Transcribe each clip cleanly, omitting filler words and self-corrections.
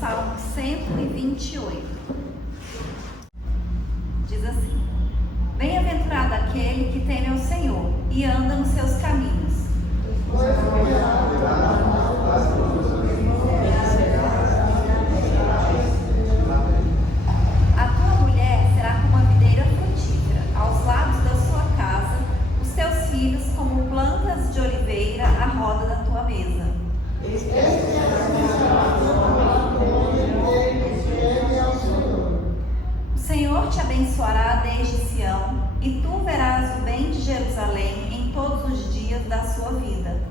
Salmo 128. Diz assim: Bem-aventurado aquele que teme ao Senhor e anda nos seus caminhos. A tua mulher será como a videira frutífera aos lados da sua casa, os teus filhos como plantas de oliveira à roda da tua mesa. O Senhor te abençoará desde Sião, e tu verás o bem de Jerusalém em todos os dias da sua vida.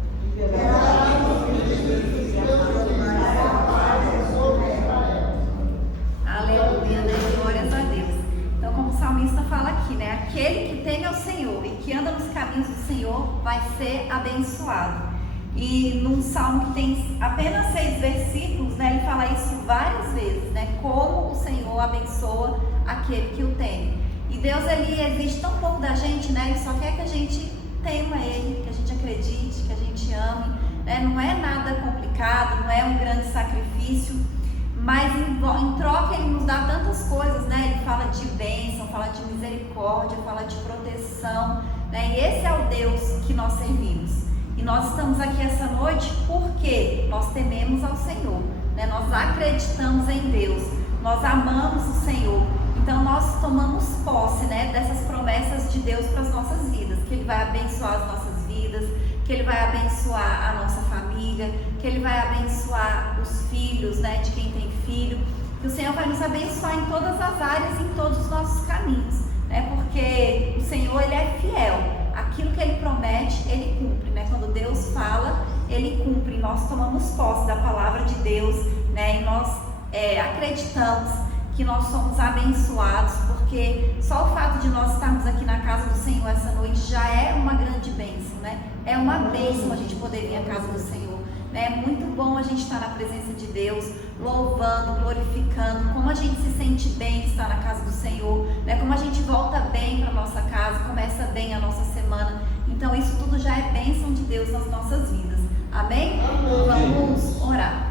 Aleluia, glórias a Deus. Então, como o salmista fala aqui, né? Aquele que teme ao Senhor e que anda nos caminhos do Senhor vai ser abençoado. E num salmo que tem apenas 6 versículos, né, ele fala isso várias vezes, né? Como o Senhor abençoa aquele que o teme. E Deus, ele exige tão pouco da gente, né? Ele só quer que a gente tema Ele, que a gente acredite, que a gente ame, né? Não é nada complicado, não é um grande sacrifício, mas em troca Ele nos dá tantas coisas, né? Ele fala de bênção, fala de misericórdia, fala de proteção, né? E esse é o Deus que nós servimos. E nós estamos aqui essa noite porque nós tememos ao Senhor, né? Nós acreditamos em Deus, nós amamos o Senhor. Então nós tomamos posse, né, dessas promessas de Deus para as nossas vidas, que Ele vai abençoar as nossas vidas, que Ele vai abençoar a nossa família, que Ele vai abençoar os filhos, né, de quem tem filho, que o Senhor vai nos abençoar em todas as áreas, em todos os nossos caminhos, né, porque o Senhor, Ele é fiel, aquilo que Ele promete, Ele cumpre, né, quando Deus fala, Ele cumpre, nós tomamos posse da palavra de Deus, né, e nós acreditamos que nós somos abençoados, porque só o fato de nós estarmos aqui na casa do Senhor essa noite já é uma grande bênção, né? É uma bênção a gente poder vir à casa do Senhor, né? É muito bom a gente estar na presença de Deus, louvando, glorificando, como a gente se sente bem de estar na casa do Senhor, né? Como a gente volta bem para a nossa casa, começa bem a nossa semana. Então isso tudo já é bênção de Deus nas nossas vidas. Amém? Amém. Vamos orar.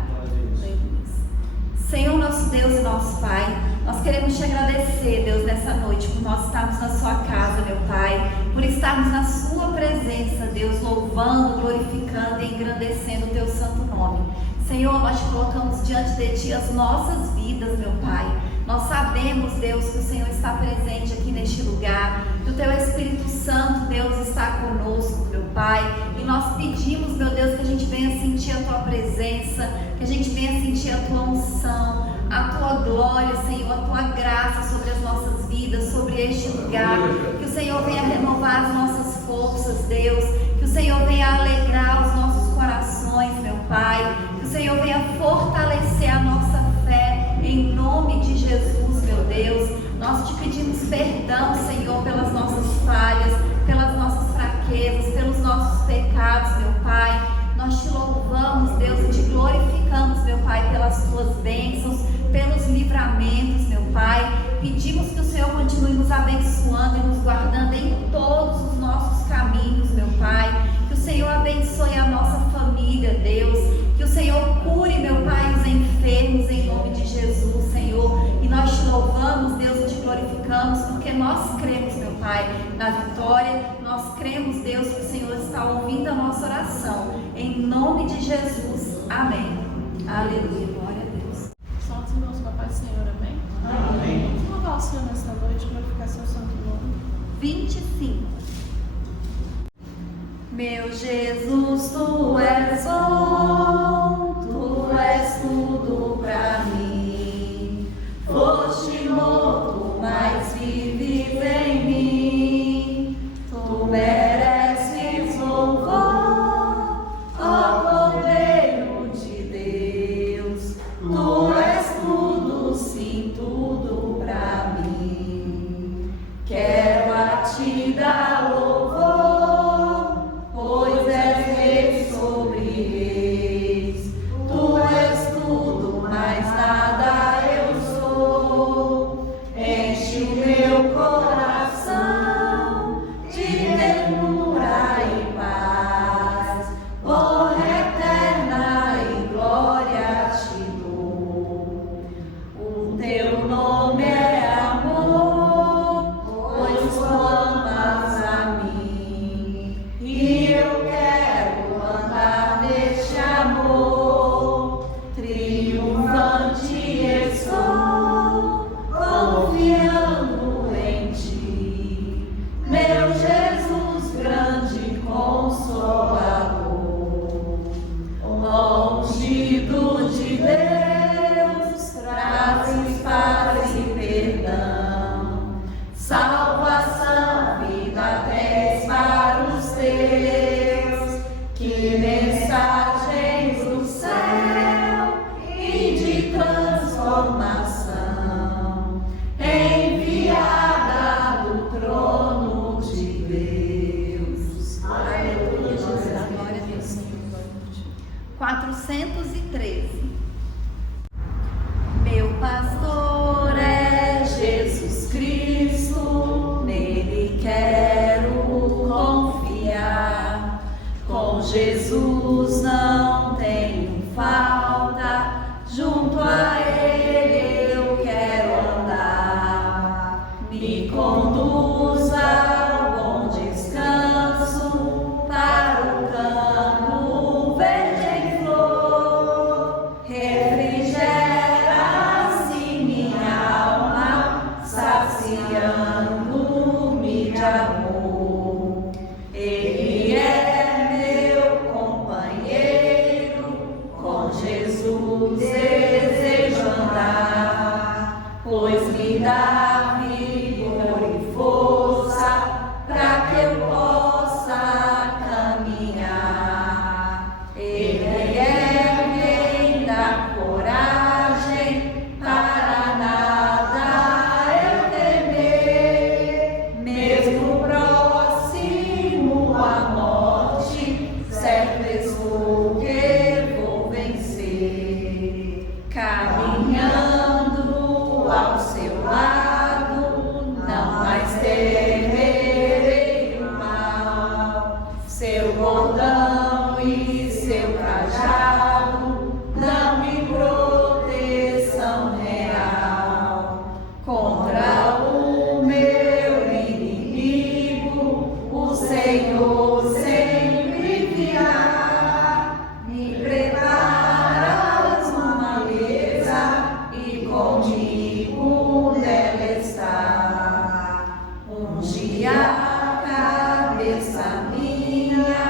Senhor, nosso Deus e nosso Pai, nós queremos te agradecer, Deus, nessa noite, por nós estarmos na sua casa, meu Pai, por estarmos na sua presença, Deus, louvando, glorificando e engrandecendo o teu santo nome. Senhor, nós te colocamos diante de ti as nossas vidas, meu Pai. Nós sabemos, Deus, que o Senhor está presente aqui neste lugar, que o teu Espírito Santo, Deus, está conosco, meu Pai, e nós pedimos, meu Deus, que a gente venha sentir a tua presença, que a gente venha sentir a tua unção, a tua glória, Senhor, a tua graça sobre as nossas vidas, sobre este lugar, que o Senhor venha renovar as nossas forças, Deus, que o Senhor venha alegrar os nossos corações, meu Pai, que o Senhor venha fortalecer a nossa fé, em nome de Jesus, meu Deus. Nós te pedimos perdão, Senhor, pelas nossas falhas, pelas nossas fraquezas, pelos nossos pecados, meu Pai. Nós te louvamos, Deus, e te glorificamos, meu Pai, pelas tuas bênçãos, pelos livramentos, meu Pai. Pedimos que o Senhor continue nos abençoando e nos guardando em todos os nossos caminhos, meu Pai. Que o Senhor abençoe a nossa família, Deus. Que o Senhor cure, meu Pai, os enfermos, em nome de Jesus, Senhor. E nós te louvamos, Deus, e te glorificamos, porque nós cremos, meu Pai, na vitória. Nós cremos, Deus, que o Senhor está ouvindo a nossa oração. Em nome de Jesus. Amém. Aleluia. Glória a Deus. Santos irmãos, papai do Senhor, amém? Amém. Vamos louvar o Senhor nesta noite, glorificar seu santo nome. 25. Meu Jesus, tu és bom, tu és tudo pra mim. Foste morto, mas vives em mim. Tu mereces louvor, ó Cordeiro de Deus. Tu és tudo, sim, tudo pra mim. Quero a ti dar louvor, pois és rei sobre reis. Tu és tudo, mas nada eu sou. Enche o meu coração de ternura e paz. Honra eterna e glória te dou. 413. Meu pastor é Jesus Cristo, nele quero confiar. Com Jesus não tenho falta, junto a ele eu quero andar. Me conduza ao bom descanso, para o campo verde em flor. Refrigera assim minha alma, saciando-me de amor. Ele é meu companheiro, com Jesus desejo andar, pois me dá vigor e força para que eu possa caminhar. Ele é quem dá coragem para nada eu temer, mesmo próximo à morte, certo estou que vou vencer. Caminhando ao seu lado, não mais temerei o mal. Seu bordão e seu cajado dão-me proteção real. Contra o meu inimigo, o Senhor sempre virá. Me preparas uma mesa e comigo nela está. Unge a cabeça minha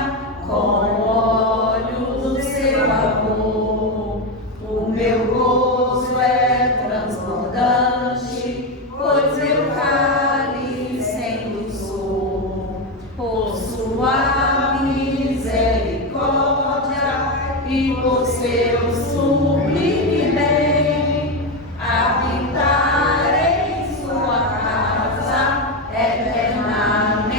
com o óleo do seu amor. O meu gozo é transbordante, pois meu cálice engrossou. Por sua misericórdia e por seu sublime bem, habitarei em sua casa eternamente.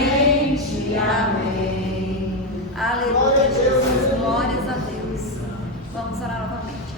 Amém. Aleluia, Jesus. Glórias a Deus. Vamos orar novamente.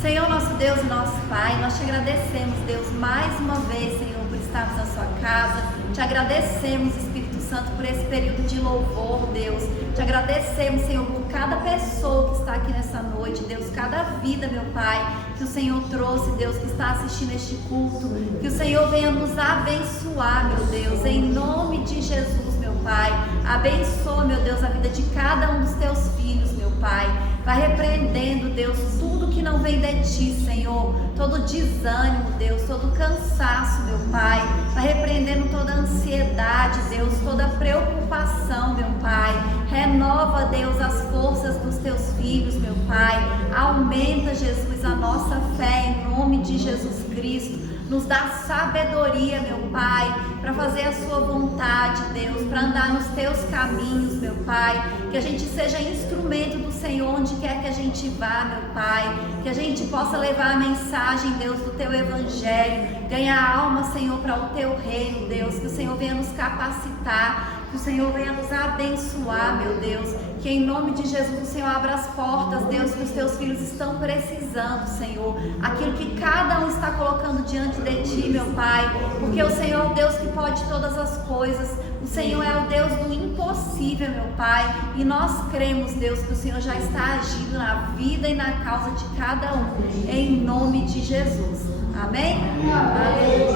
Senhor, nosso Deus e nosso Pai, nós te agradecemos, Deus, mais uma vez, Senhor, por estarmos na sua casa. Te agradecemos, Espírito Santo, por esse período de louvor, Deus. Te agradecemos, Senhor, por cada pessoa que está aqui nessa noite, Deus, cada vida, meu Pai, que o Senhor trouxe, Deus, que está assistindo este culto. Que o Senhor venha nos abençoar, meu Deus, em nome de Jesus, meu Pai. Abençoa, meu Deus, a vida de cada um dos teus filhos, meu Pai. Vai repreendendo, Deus, tudo que não vem de ti, Senhor. Todo desânimo, Deus, todo cansaço, meu Pai. Vai repreendendo toda ansiedade, Deus, toda preocupação, meu Pai. Renova, Deus, as forças dos teus filhos, meu Pai. Aumenta, Jesus, a nossa fé em nome de Jesus Cristo. Nos dá sabedoria, meu Pai, para fazer a sua vontade, Deus, para andar nos teus caminhos, meu Pai. Que a gente seja instrumento do Senhor onde quer que a gente vá, meu Pai. Que a gente possa levar a mensagem, Deus, do teu evangelho. Ganhar alma, Senhor, para o teu reino, Deus. Que o Senhor venha nos capacitar. Que o Senhor venha nos abençoar, meu Deus. Que em nome de Jesus o Senhor abra as portas, Deus, que os teus filhos estão precisando, Senhor. Aquilo que cada um está colocando diante de ti, meu Pai. Porque o Senhor é o Deus que pode todas as coisas. O Senhor é o Deus do impossível, meu Pai. E nós cremos, Deus, que o Senhor já está agindo na vida e na causa de cada um. Em nome de Jesus. Amém? Aleluia.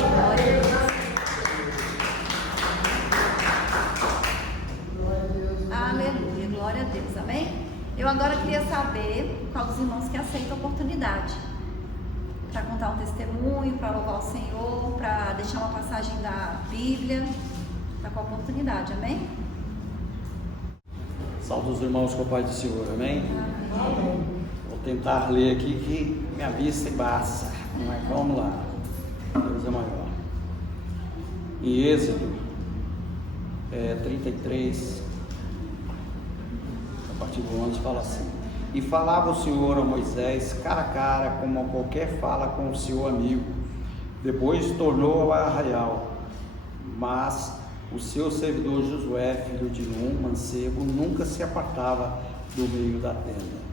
Glória a Deus. Aleluia, glória a Deus, amém? Eu agora queria saber qual dos irmãos que aceita a oportunidade para contar um testemunho, para louvar o Senhor, para deixar uma passagem da Bíblia, está com a oportunidade, amém? Salve os irmãos com a paz do Senhor, amém? Amém. Vou tentar ler aqui que minha vista é baixa, mas vamos lá, Deus é maior. Em Êxodo 33, a partir do 11, fala assim: E falava o Senhor a Moisés cara a cara, como a qualquer fala com o seu amigo. Depois tornou ao arraial, mas o seu servidor Josué, filho de Nun, mancebo, nunca se apartava do meio da tenda.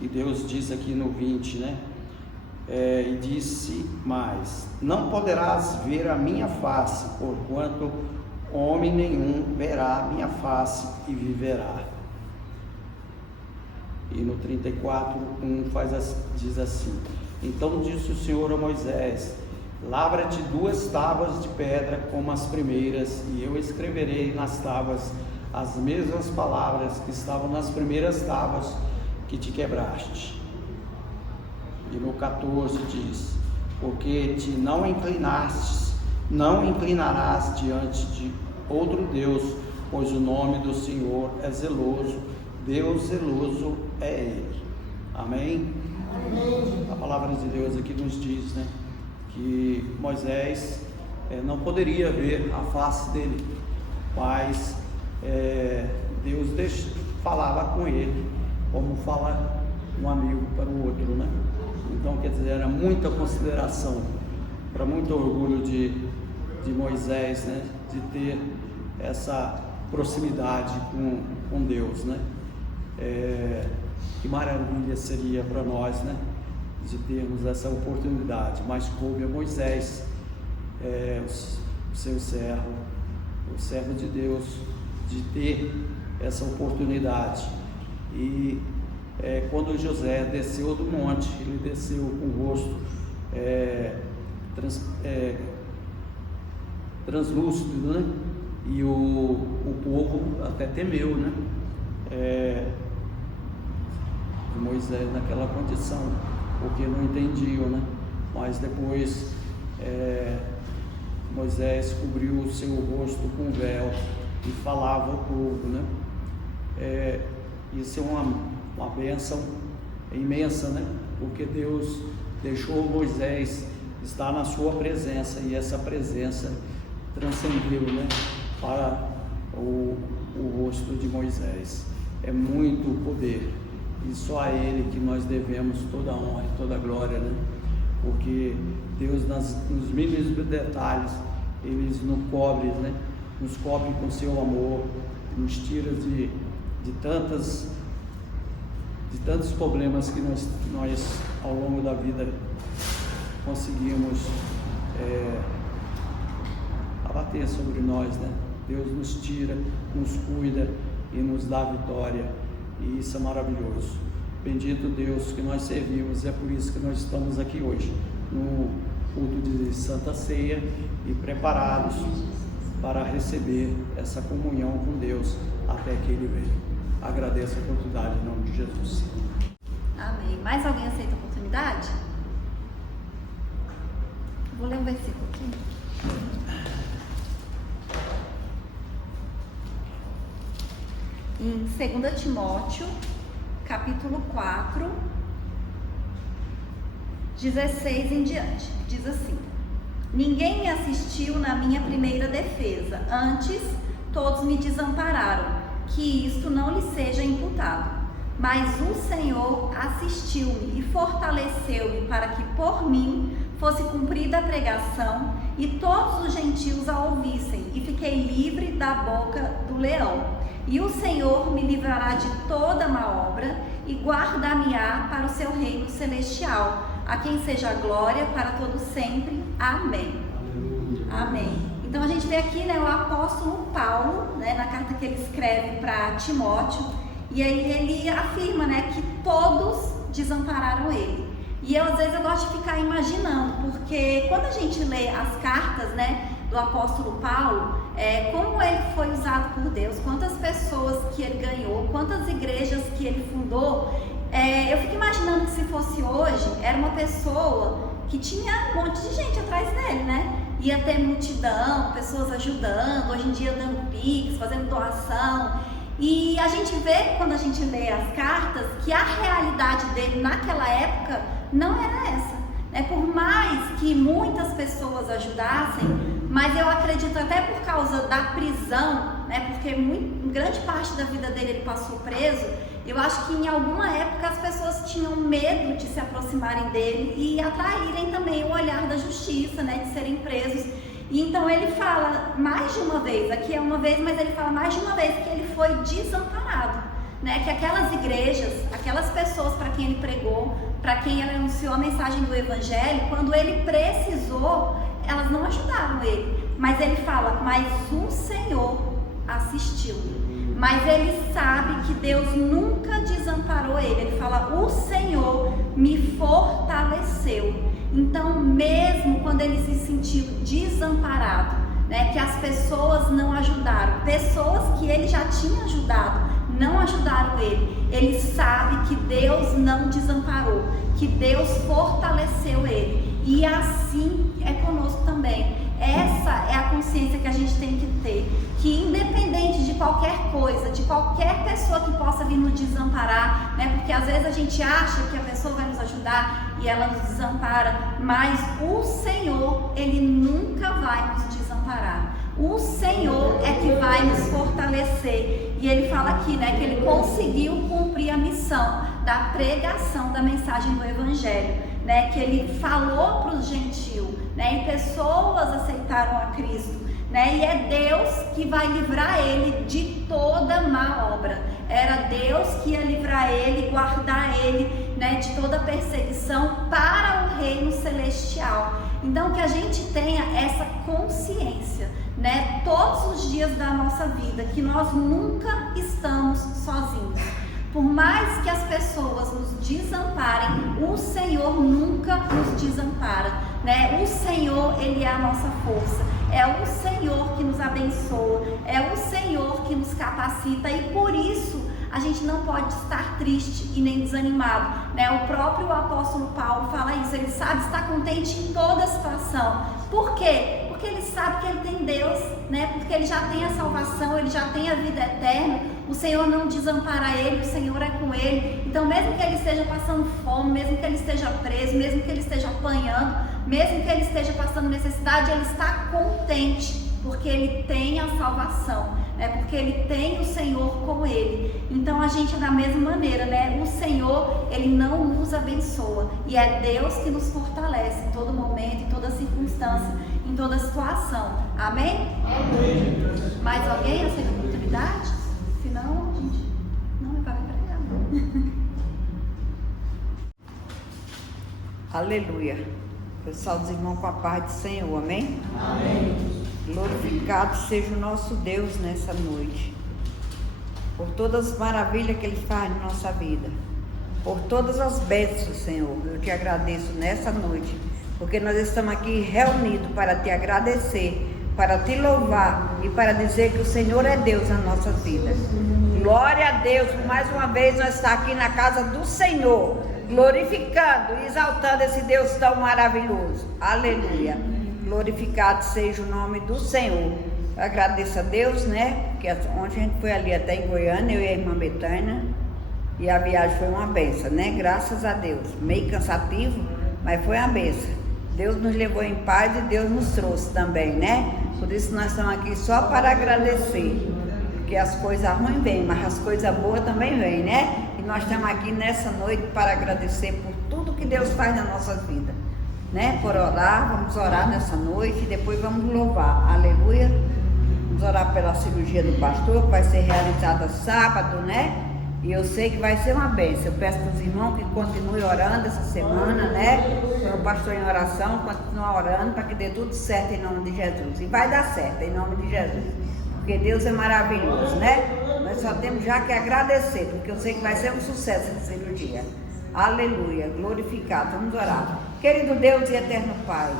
E Deus diz aqui no 20, né? E disse mais: não poderás ver a minha face, porquanto homem nenhum verá a minha face e viverá. E no 34:1 diz assim: então disse o Senhor a Moisés: lavra-te 2 tábuas de pedra como as primeiras, e eu escreverei nas tábuas as mesmas palavras que estavam nas primeiras tábuas que te quebraste. E no 14 diz: porque te não inclinarás diante de outro Deus, pois o nome do Senhor é zeloso, Deus zeloso é Ele. Amém? Amém. A palavra de Deus aqui nos diz, né, que Moisés não poderia ver a face dele, mas Deus falava com ele como fala um amigo para o outro, né? Então, quer dizer, era muita consideração, para muito orgulho de Moisés, né, de ter essa proximidade com Deus, né? Que maravilha seria para nós, né, de termos essa oportunidade. Mas coube a Moisés, o seu servo, o servo de Deus, de ter essa oportunidade. E quando José desceu do monte, ele desceu com o rosto translúcido, né? E o povo até temeu, né? Moisés naquela condição, porque não entendiam, né? Mas depois Moisés cobriu o seu rosto com um véu e falava ao povo, né? Isso é uma bênção imensa, né? Porque Deus deixou Moisés estar na sua presença, e essa presença transcendeu, né, para o rosto de Moisés. É muito poder, e só a Ele que nós devemos toda a honra e toda a glória, né? Porque Deus nos mínimos detalhes Ele nos cobre, né? Nos cobre com seu amor, nos tira de tantos problemas que nós ao longo da vida conseguimos abater sobre nós, né? Deus nos tira, nos cuida e nos dá vitória, e isso é maravilhoso. Bendito Deus que nós servimos, é por isso que nós estamos aqui hoje no culto de Santa Ceia e preparados para receber essa comunhão com Deus até que Ele venha. Agradeço a oportunidade em nome de Jesus. Amém. Mais alguém aceita a oportunidade? Vou ler um versículo aqui. Em 2 Timóteo, capítulo 4, 16 em diante, diz assim: ninguém me assistiu na minha primeira defesa, antes todos me desampararam, que isto não lhe seja imputado. Mas o Senhor assistiu-me e fortaleceu-me para que por mim fosse cumprida a pregação e todos os gentios a ouvissem, e fiquei livre da boca do leão. E o Senhor me livrará de toda má obra e guardar-me-á para o seu reino celestial, a quem seja a glória para todo sempre. Amém. Amém. Então a gente vê aqui, né, o apóstolo Paulo, né, na carta que ele escreve para Timóteo, e aí ele afirma, né, que todos desampararam ele. E às vezes eu gosto de ficar imaginando, porque quando a gente lê as cartas, né, do apóstolo Paulo, como ele foi usado por Deus, quantas pessoas que ele ganhou, quantas igrejas que ele fundou, eu fico imaginando que se fosse hoje, era uma pessoa que tinha um monte de gente atrás dele, né? Ia ter multidão, pessoas ajudando, hoje em dia dando pix, fazendo doação. E a gente vê, quando a gente lê as cartas, que a realidade dele naquela época não era essa, né? Por mais que muitas pessoas ajudassem, mas eu acredito até por causa da prisão, né? Porque grande parte da vida dele ele passou preso. Eu acho que em alguma época as pessoas tinham medo de se aproximarem dele e atraírem também o olhar da justiça, né? De serem presos. E então ele fala mais de uma vez, aqui é uma vez, mas ele fala mais de uma vez que ele foi desamparado, né? Que aquelas igrejas, aquelas pessoas para quem ele pregou, para quem ele anunciou a mensagem do Evangelho, quando ele precisou, elas não ajudaram ele. Mas ele fala, mas o Senhor assistiu. Mas ele sabe que Deus nunca desamparou ele. Ele fala, o Senhor me fortaleceu. Então, mesmo quando ele se sentiu desamparado, né, que as pessoas não ajudaram, pessoas que ele já tinha ajudado, não ajudaram ele sabe que Deus não desamparou, que Deus fortaleceu ele. E assim é conosco também. Essa é a consciência que a gente tem que ter, que independente de qualquer coisa, de qualquer pessoa que possa vir nos desamparar, né? Porque às vezes a gente acha que a pessoa vai nos ajudar e ela nos desampara, mas o Senhor, Ele nunca vai nos desamparar. O Senhor é que vai nos fortalecer. E ele fala aqui, né, que ele conseguiu cumprir a missão da pregação da mensagem do Evangelho, né, que ele falou para os gentios, né, e pessoas aceitaram a Cristo, né, e é Deus que vai livrar ele de toda má obra. Era Deus que ia livrar ele, guardar ele, né, de toda perseguição para o reino celestial. Então que a gente tenha essa consciência, né, todos os dias da nossa vida, que nós nunca estamos sozinhos. Por mais que as pessoas nos desamparem, o Senhor nunca nos desampara, né? O Senhor, Ele é a nossa força, é o Senhor que nos abençoa, é o Senhor que nos capacita, e por isso a gente não pode estar triste e nem desanimado, né? O próprio apóstolo Paulo fala isso, ele sabe estar contente em toda situação. Por quê? Porque ele sabe que ele tem Deus, né? Porque ele já tem a salvação, ele já tem a vida eterna. O Senhor não desampara ele, o Senhor é com ele. Então, mesmo que ele esteja passando fome, mesmo que ele esteja preso, mesmo que ele esteja apanhando, mesmo que ele esteja passando necessidade, ele está contente, porque ele tem a salvação, né? Porque ele tem o Senhor com ele. Então a gente é da mesma maneira, né? O Senhor, Ele não nos abençoa, e é Deus que nos fortalece em todo momento, em toda circunstância, em toda situação. Amém? Amém. Mais alguém aceita a oportunidade? Senão a gente não vai pregar. Aleluia. Pessoal dos irmãos, com a paz do Senhor, amém? Amém. Glorificado seja o nosso Deus nessa noite, por todas as maravilhas que Ele faz na nossa vida, por todas as bênçãos, Senhor. Eu te agradeço nessa noite, porque nós estamos aqui reunidos para te agradecer, para te louvar e para dizer que o Senhor é Deus nas nossas vidas. Glória a Deus, mais uma vez nós estamos aqui na casa do Senhor, glorificando e exaltando esse Deus tão maravilhoso. Aleluia. Glorificado seja o nome do Senhor. Eu agradeço a Deus, né? Porque ontem a gente foi ali até em Goiânia, eu e a irmã Betânia, e a viagem foi uma benção, né? Graças a Deus. Meio cansativo, mas foi uma benção. Deus nos levou em paz e Deus nos trouxe também, né? Por isso nós estamos aqui só para agradecer. Porque as coisas ruins vêm, mas as coisas boas também vêm, né? E nós estamos aqui nessa noite para agradecer por tudo que Deus faz na nossa vida, né? Por orar, vamos orar nessa noite e depois vamos louvar. Aleluia. Vamos orar pela cirurgia do pastor, que vai ser realizada sábado, né? E eu sei que vai ser uma bênção. Eu peço para os irmãos que continuem orando essa semana, né? O pastor em oração, continua orando para que dê tudo certo em nome de Jesus. E vai dar certo em nome de Jesus. Porque Deus é maravilhoso, né? Nós só temos já que agradecer, porque eu sei que vai ser um sucesso essa cirurgia. Aleluia, glorificado. Vamos orar. Querido Deus e eterno Pai,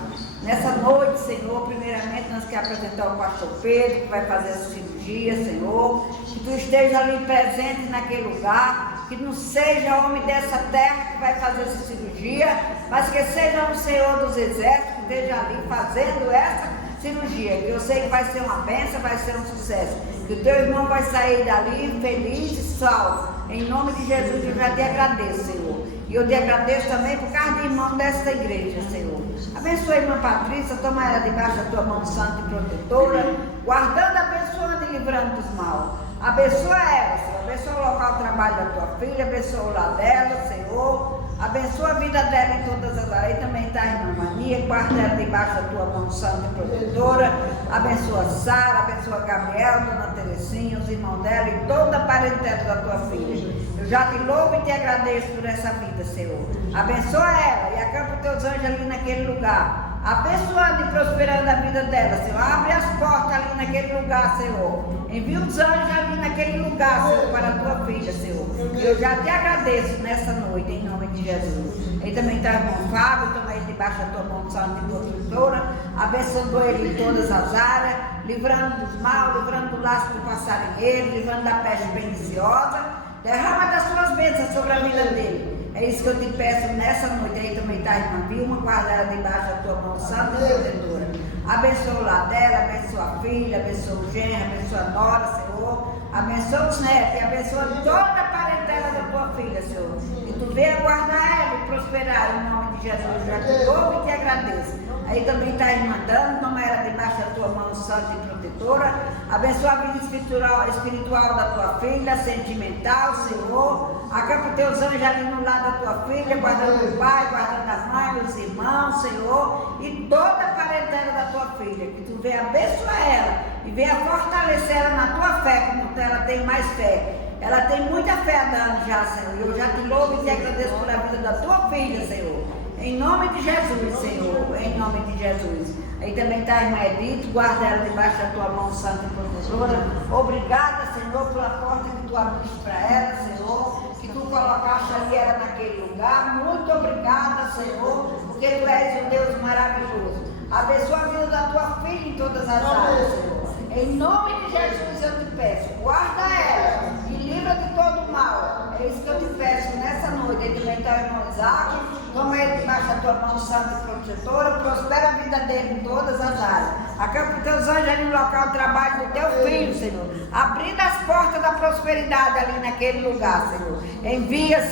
nessa noite, Senhor, primeiramente nós queremos apresentar o pastor Pedro, que vai fazer essa cirurgia, Senhor. Que tu esteja ali presente naquele lugar, que não seja homem dessa terra que vai fazer essa cirurgia, mas que seja o Senhor dos Exércitos que esteja ali fazendo essa cirurgia, que eu sei que vai ser uma bênção, vai ser um sucesso, que o teu irmão vai sair dali feliz e salvo. Em nome de Jesus eu já te agradeço, Senhor. E eu te agradeço também por cada irmão desta igreja, Senhor. Abençoa a irmã Patrícia, toma ela debaixo da tua mão santa e protetora, guardando, abençoando e livrando dos mal. Abençoa ela, Senhor. Abençoa o local de trabalho da tua filha, abençoa o lar dela, Senhor. Abençoa a vida dela em todas as áreas. Aí também está a irmã Mania, guarda ela debaixo da tua mão santa e protetora. Abençoa Sara, abençoa Gabriel, Dona Terezinha, os irmãos dela e toda a parentela da tua filha. Eu já te louvo e te agradeço por essa vida, Senhor. Abençoa ela e acampa os teus anjos ali naquele lugar. Abençoando e prosperando a vida dela, Senhor. Abre as portas ali naquele lugar, Senhor. Envia os anjos ali naquele lugar, Senhor, para a tua filha, Senhor. E eu já te agradeço nessa noite, em nome de Jesus. E também está o irmão Fábio, toma ele debaixo da tua mão santa e protetora, abençoando ele em todas as áreas, livrando dos mal, livrando do laço do passarinheiro, livrando da peste perniciosa. Derrama das suas bênçãos sobre a vida dele. É isso que eu te peço nessa noite. Aí também está a irmã Vilma, guarda ela debaixo da tua mão santa e protetora. Abençoa o lar dela, abençoa a filha, abençoa o genro, abençoa a nora, Senhor. Abençoa os netos e abençoa toda a parentela da tua filha, Senhor. E tu venha guardar ela e prosperar em nome de Jesus. Já te louvo e te agradeço. Aí também está a irmã Dana, toma ela debaixo da tua mão santa e protetora. Abençoa a vida espiritual da tua filha, sentimental, Senhor. Acampa os teus anjos ali no lado da tua filha, guardando o pai, guardando as mães, os irmãos, Senhor. E toda a parentela da tua filha. Que tu venha abençoar ela e venha fortalecer ela na tua fé, como ela tem mais fé. Ela tem muita fé dando já, Senhor. E eu já te louvo e te agradeço por a vida da tua filha, Senhor. Em nome de Jesus, Senhor. Em nome de Jesus. Aí também está a irmã Edith, guarda ela debaixo da tua mão santa e protetora. Obrigada, Senhor, pela porta que tu abriste para ela, Senhor. Que tu colocaste ali ela naquele lugar. Muito obrigada, Senhor, porque tu és um Deus maravilhoso. Abençoa a vida da tua filha em todas as áreas, Senhor. Em nome de Jesus eu te peço, guarda ela e livra de todo mal. É isso que eu te peço nessa noite. Aí também está o irmão Isaac, toma ele debaixo da tua mão santa e protetora, prospera a vida dele em todas as áreas. Acampa os teus anjos ali no local de trabalho do teu filho, Senhor. Abrindo as portas da prosperidade ali naquele lugar, Senhor. Envia,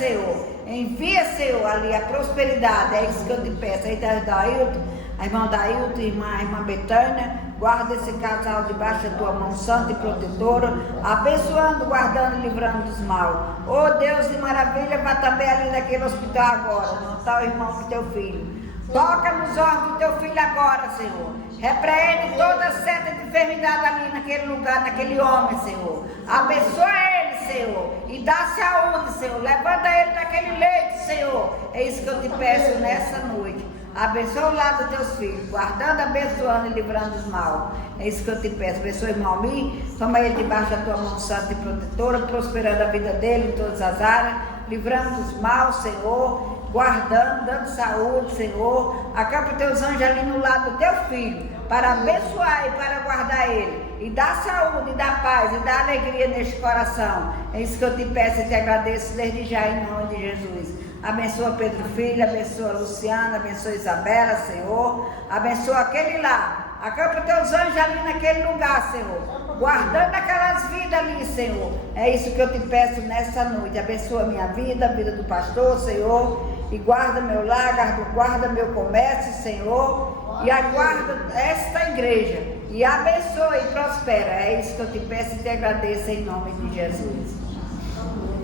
Senhor, ali a prosperidade. É isso que eu te peço. Aí está o Dailton, a irmã Dailton, a irmã Betânia. Guarda esse casal debaixo da tua mão santa e protetora, abençoando, guardando e livrando dos mal. Oh Deus de maravilha, vá também ali naquele hospital agora, não está o irmão do teu filho. Toca nos órgãos do teu filho agora, Senhor. Repreende toda seta de enfermidade ali naquele lugar, naquele homem, Senhor. Abençoa ele, Senhor, e dá saúde, Senhor. Levanta ele naquele leito, Senhor. É isso que eu te peço nessa noite. Abençoa o lado dos teus filhos, guardando, abençoando e livrando dos mal. É isso que eu te peço. Abençoa o irmão Mi, toma ele debaixo da tua mão santa e protetora, prosperando a vida dele em todas as áreas, livrando dos mal, Senhor, guardando, dando saúde, Senhor. Acampa os teus anjos ali no lado do teu filho, para abençoar e para guardar ele. E dá saúde, e dá paz, e dá alegria neste coração. É isso que eu te peço e te agradeço desde já, em nome de Jesus. Abençoa Pedro Filho, abençoa Luciana, abençoa Isabela, Senhor. Abençoa aquele lá. Acampa teus anjos ali naquele lugar, Senhor. Guardando aquelas vidas ali, Senhor. É isso que eu te peço nessa noite. Abençoa a minha vida, a vida do pastor, Senhor. E guarda meu lar, guarda meu comércio, Senhor. E aguarda esta igreja. E abençoa e prospera. É isso que eu te peço e te agradeço em nome de Jesus.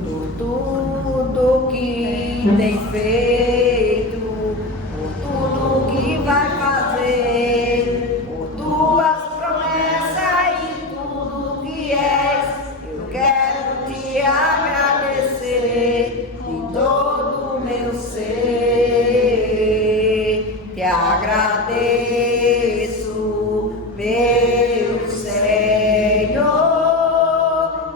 Por tudo que tem feito, por tudo que vai fazer, por tuas promessas e tudo que és, eu quero te agradecer de todo o meu ser. Te agradeço, meu Senhor.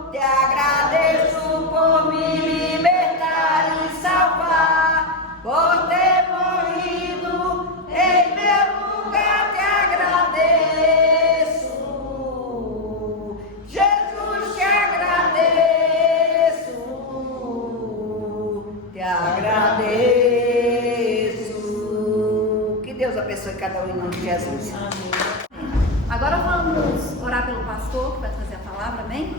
Te agradeço por me libertar e salvar, por ter morrido em meu lugar. Te agradeço, Jesus, te agradeço, te agradeço. Que Deus abençoe cada um em nome de Jesus. Agora vamos orar pelo pastor que vai trazer a palavra, amém?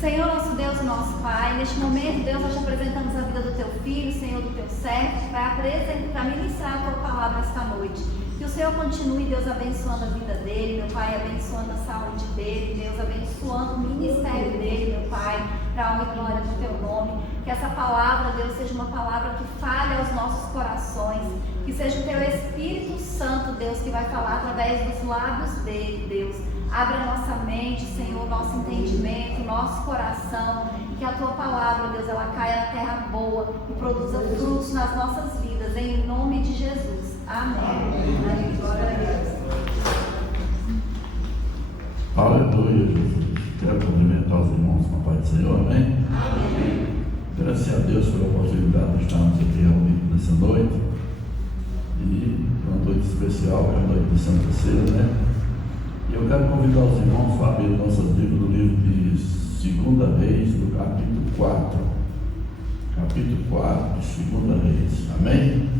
Senhor, nosso Deus e nosso Pai, neste momento, Deus, nós te apresentamos a vida do teu filho, Senhor, do teu servo, para ministrar a tua palavra esta noite. Que o Senhor continue, Deus, abençoando a vida dele, meu Pai, abençoando a saúde dele, Deus, abençoando o ministério dele, meu Pai, para a honra e glória do teu nome. Que essa palavra, Deus, seja uma palavra que fale aos nossos corações, que seja o teu Espírito Santo, Deus, que vai falar através dos lábios dele, Deus. Abre a nossa mente, Senhor, nosso entendimento, nosso coração, e que a tua palavra, Deus, ela caia na terra boa e produza frutos nas nossas vidas, em nome de Jesus. Amém. Amém. Glória a Deus. Aleluia, Jesus. Quero cumprimentar os irmãos com a paz do Senhor, amém? Amém. Graças a Deus pela oportunidade de estarmos aqui reunidos nessa noite. E uma noite especial, é a noite de Santa Ceia, né? E eu quero convidar os irmãos a abrir nossas Bíblias no livro de 2 Reis, do capítulo 4. Capítulo 4 de 2 Reis, amém?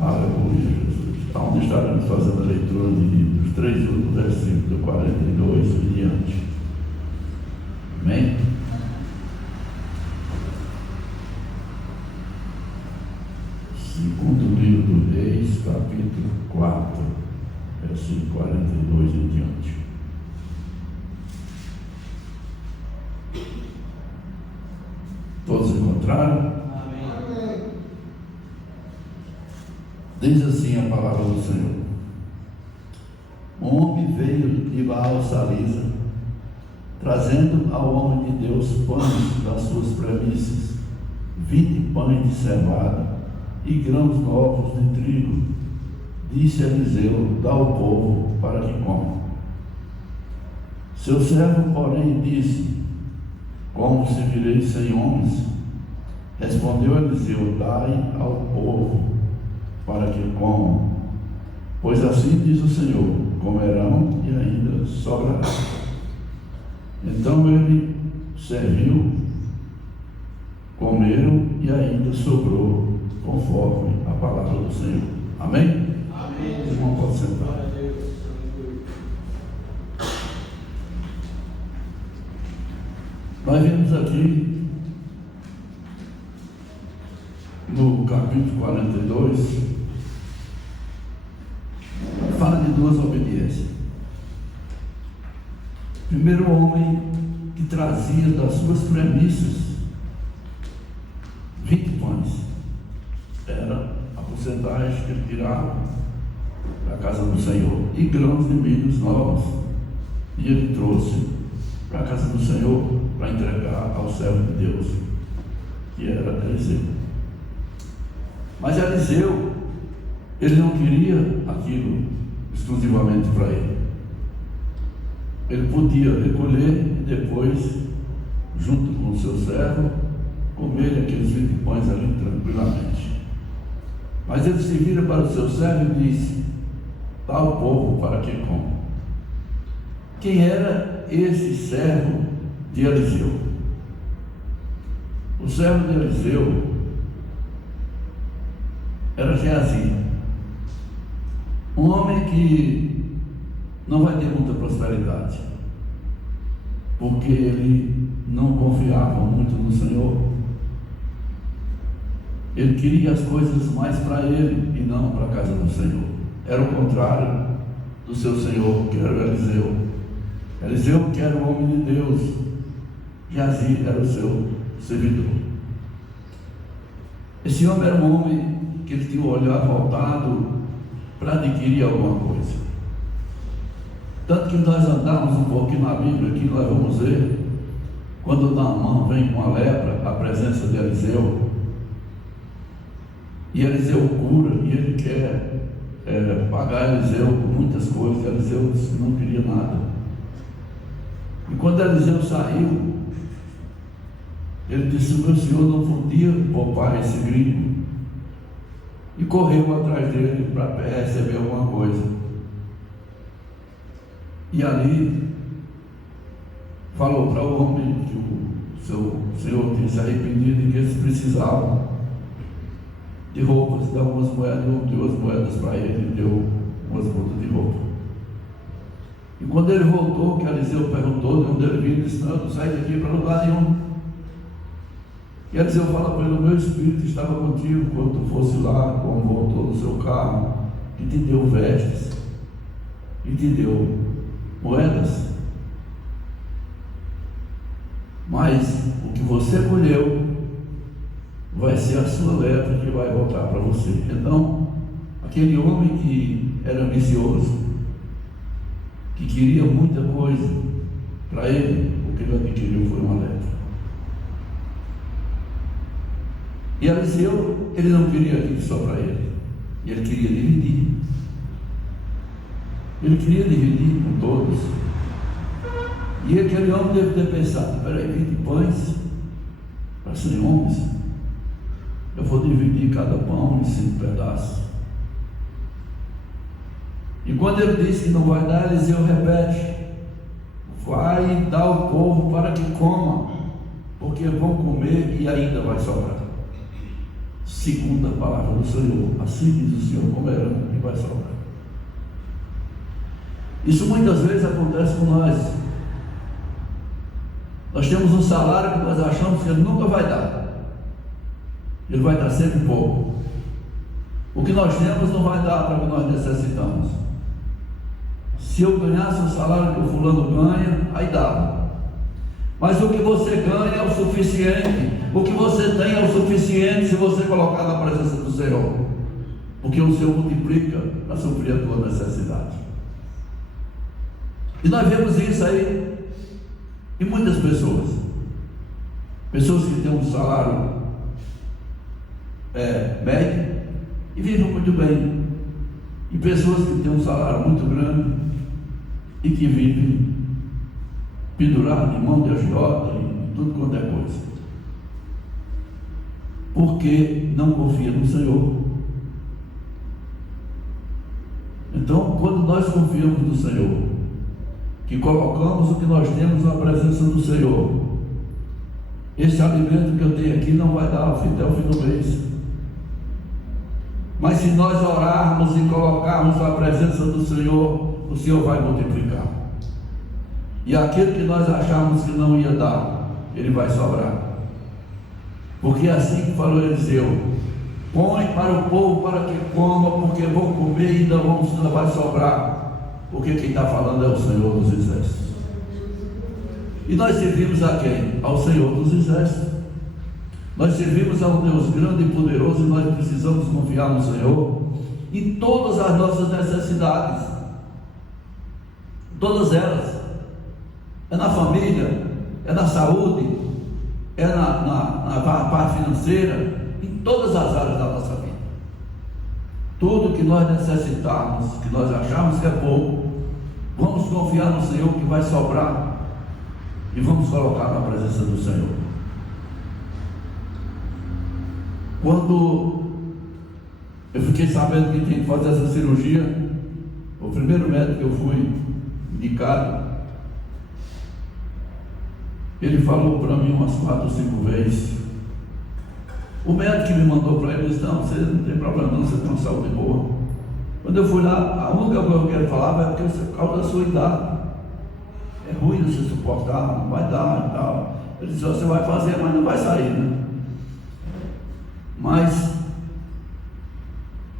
Aleluia, Jesus. Onde estaremos fazendo a leitura dos 3 últimos versículos, do 42 e diante. Amém? Segundo livro do Reis, capítulo 4, versículo 42 e diante. Todos encontraram? Diz assim a palavra do Senhor: um homem veio de Baal-Salisa, trazendo ao homem de Deus pães das suas premissas, 20 pães de cevada e grãos novos de trigo. Disse Eliseu: dá ao povo para que comam. Seu servo, porém, disse: como se virei 100 homens? Respondeu Eliseu: dai ao povo para que comam, pois assim diz o Senhor: comerão e ainda sobrará. Então ele serviu, comeram e ainda sobrou, conforme a palavra do Senhor. Amém? Amém. Os irmãos podem sentar. Nós vimos aqui no capítulo 42, fala de 2 obediências. Primeiro, o homem que trazia das suas premissas 20 pães, era a porcentagem que ele tirava da casa do Senhor, e grãos de milhos novos, e ele trouxe para a casa do Senhor para entregar ao servo de Deus, que era Eliseu. Mas Eliseu, ele não queria aquilo exclusivamente para ele. Ele podia recolher e depois, junto com o seu servo, comer aqueles 20 pães ali tranquilamente. Mas ele se vira para o seu servo e disse: dá ao povo para que coma. Quem era esse servo de Eliseu? O servo de Eliseu era Geazi, um homem que não vai ter muita prosperidade, porque ele não confiava muito no Senhor. Ele queria as coisas mais para ele e não para a casa do Senhor. Era o contrário do seu senhor, que era Eliseu. Eliseu, que era o homem de Deus, Geazi era o seu servidor. Esse homem era um homem que ele tinha o olhar voltado para adquirir alguma coisa. Tanto que nós andamos um pouquinho na Bíblia, aqui nós vamos ver, quando Naamã vem com a lepra, a presença de Eliseu, e Eliseu cura, e ele quer pagar Eliseu por muitas coisas. Eliseu disse que não queria nada. E quando Eliseu saiu, ele disse: o meu senhor não podia poupar esse gringo, e correu atrás dele para receber alguma coisa. E ali falou para o homem que o seu senhor tinha se arrependido e que eles precisavam de roupas, de algumas moedas. Ele deu as moedas para ele e deu umas botas de roupa. E quando ele voltou, que Eliseu perguntou de onde ele vinha, ele disse: não, eu não saí daqui para lugar nenhum. Quer dizer, eu falo para ele, o meu espírito estava contigo quando tu fosse lá, quando voltou no seu carro, e te deu vestes, e te deu moedas. Mas o que você colheu vai ser a sua lepra que vai voltar para você. Então, aquele homem que era ambicioso, que queria muita coisa para ele, o que ele adquiriu foi uma lepra. E Eliseu, ele não queria aquilo só para ele, ele queria dividir. Ele queria dividir com todos. E aquele homem deve ter pensado: peraí, 20 pães para 100 homens, eu vou dividir cada pão em 5 pedaços. E quando ele disse que não vai dar, Eliseu repete: vai dar ao povo para que coma, porque vão comer e ainda vai sobrar. Segunda palavra do Senhor, assim diz o Senhor, comerão e vai sobrar. Isso muitas vezes acontece com nós. Nós temos um salário que nós achamos que ele nunca vai dar. Ele vai dar sempre pouco. O que nós temos não vai dar para o que nós necessitamos. Se eu ganhasse o salário que o fulano ganha, aí dava. Mas o que você ganha é o suficiente. O que você tem é o suficiente se você colocar na presença do Senhor. Porque o Senhor multiplica para suprir a tua necessidade. E nós vemos isso aí em muitas pessoas. Pessoas que têm um salário médio e vivem muito bem. E pessoas que têm um salário muito grande e que vivem pendurado em mão de agiota e tudo quanto é coisa. Porque não confia no Senhor. Então, quando nós confiamos no Senhor, que colocamos o que nós temos na presença do Senhor, esse alimento que eu tenho aqui não vai dar até o fim do mês. Mas se nós orarmos e colocarmos na presença do Senhor, o Senhor vai multiplicar. E aquilo que nós achamos que não ia dar, ele vai sobrar. Porque é assim que falou Eliseu: põe para o povo para que coma, porque vão comer e ainda vai sobrar. Porque quem está falando é o Senhor dos Exércitos. E nós servimos a quem? Ao Senhor dos Exércitos. Nós servimos a um Deus grande e poderoso, e nós precisamos confiar no Senhor em todas as nossas necessidades. Todas elas. É na família, é na saúde, é na parte financeira, em todas as áreas da nossa vida. Tudo que nós necessitarmos, que nós achamos que é pouco, vamos confiar no Senhor que vai sobrar e vamos colocar na presença do Senhor. Quando eu fiquei sabendo que tinha que fazer essa cirurgia, o primeiro médico que eu fui indicado, ele falou para mim umas 4 ou 5 vezes. O médico que me mandou para ele disse: não, você não tem problema não, você tem uma saúde boa. Quando eu fui lá, a única coisa que eu quero falar é por causa da sua idade. É ruim você suportar, não vai dar e tal. Ele disse: você vai fazer, mas não vai sair, né? Mas,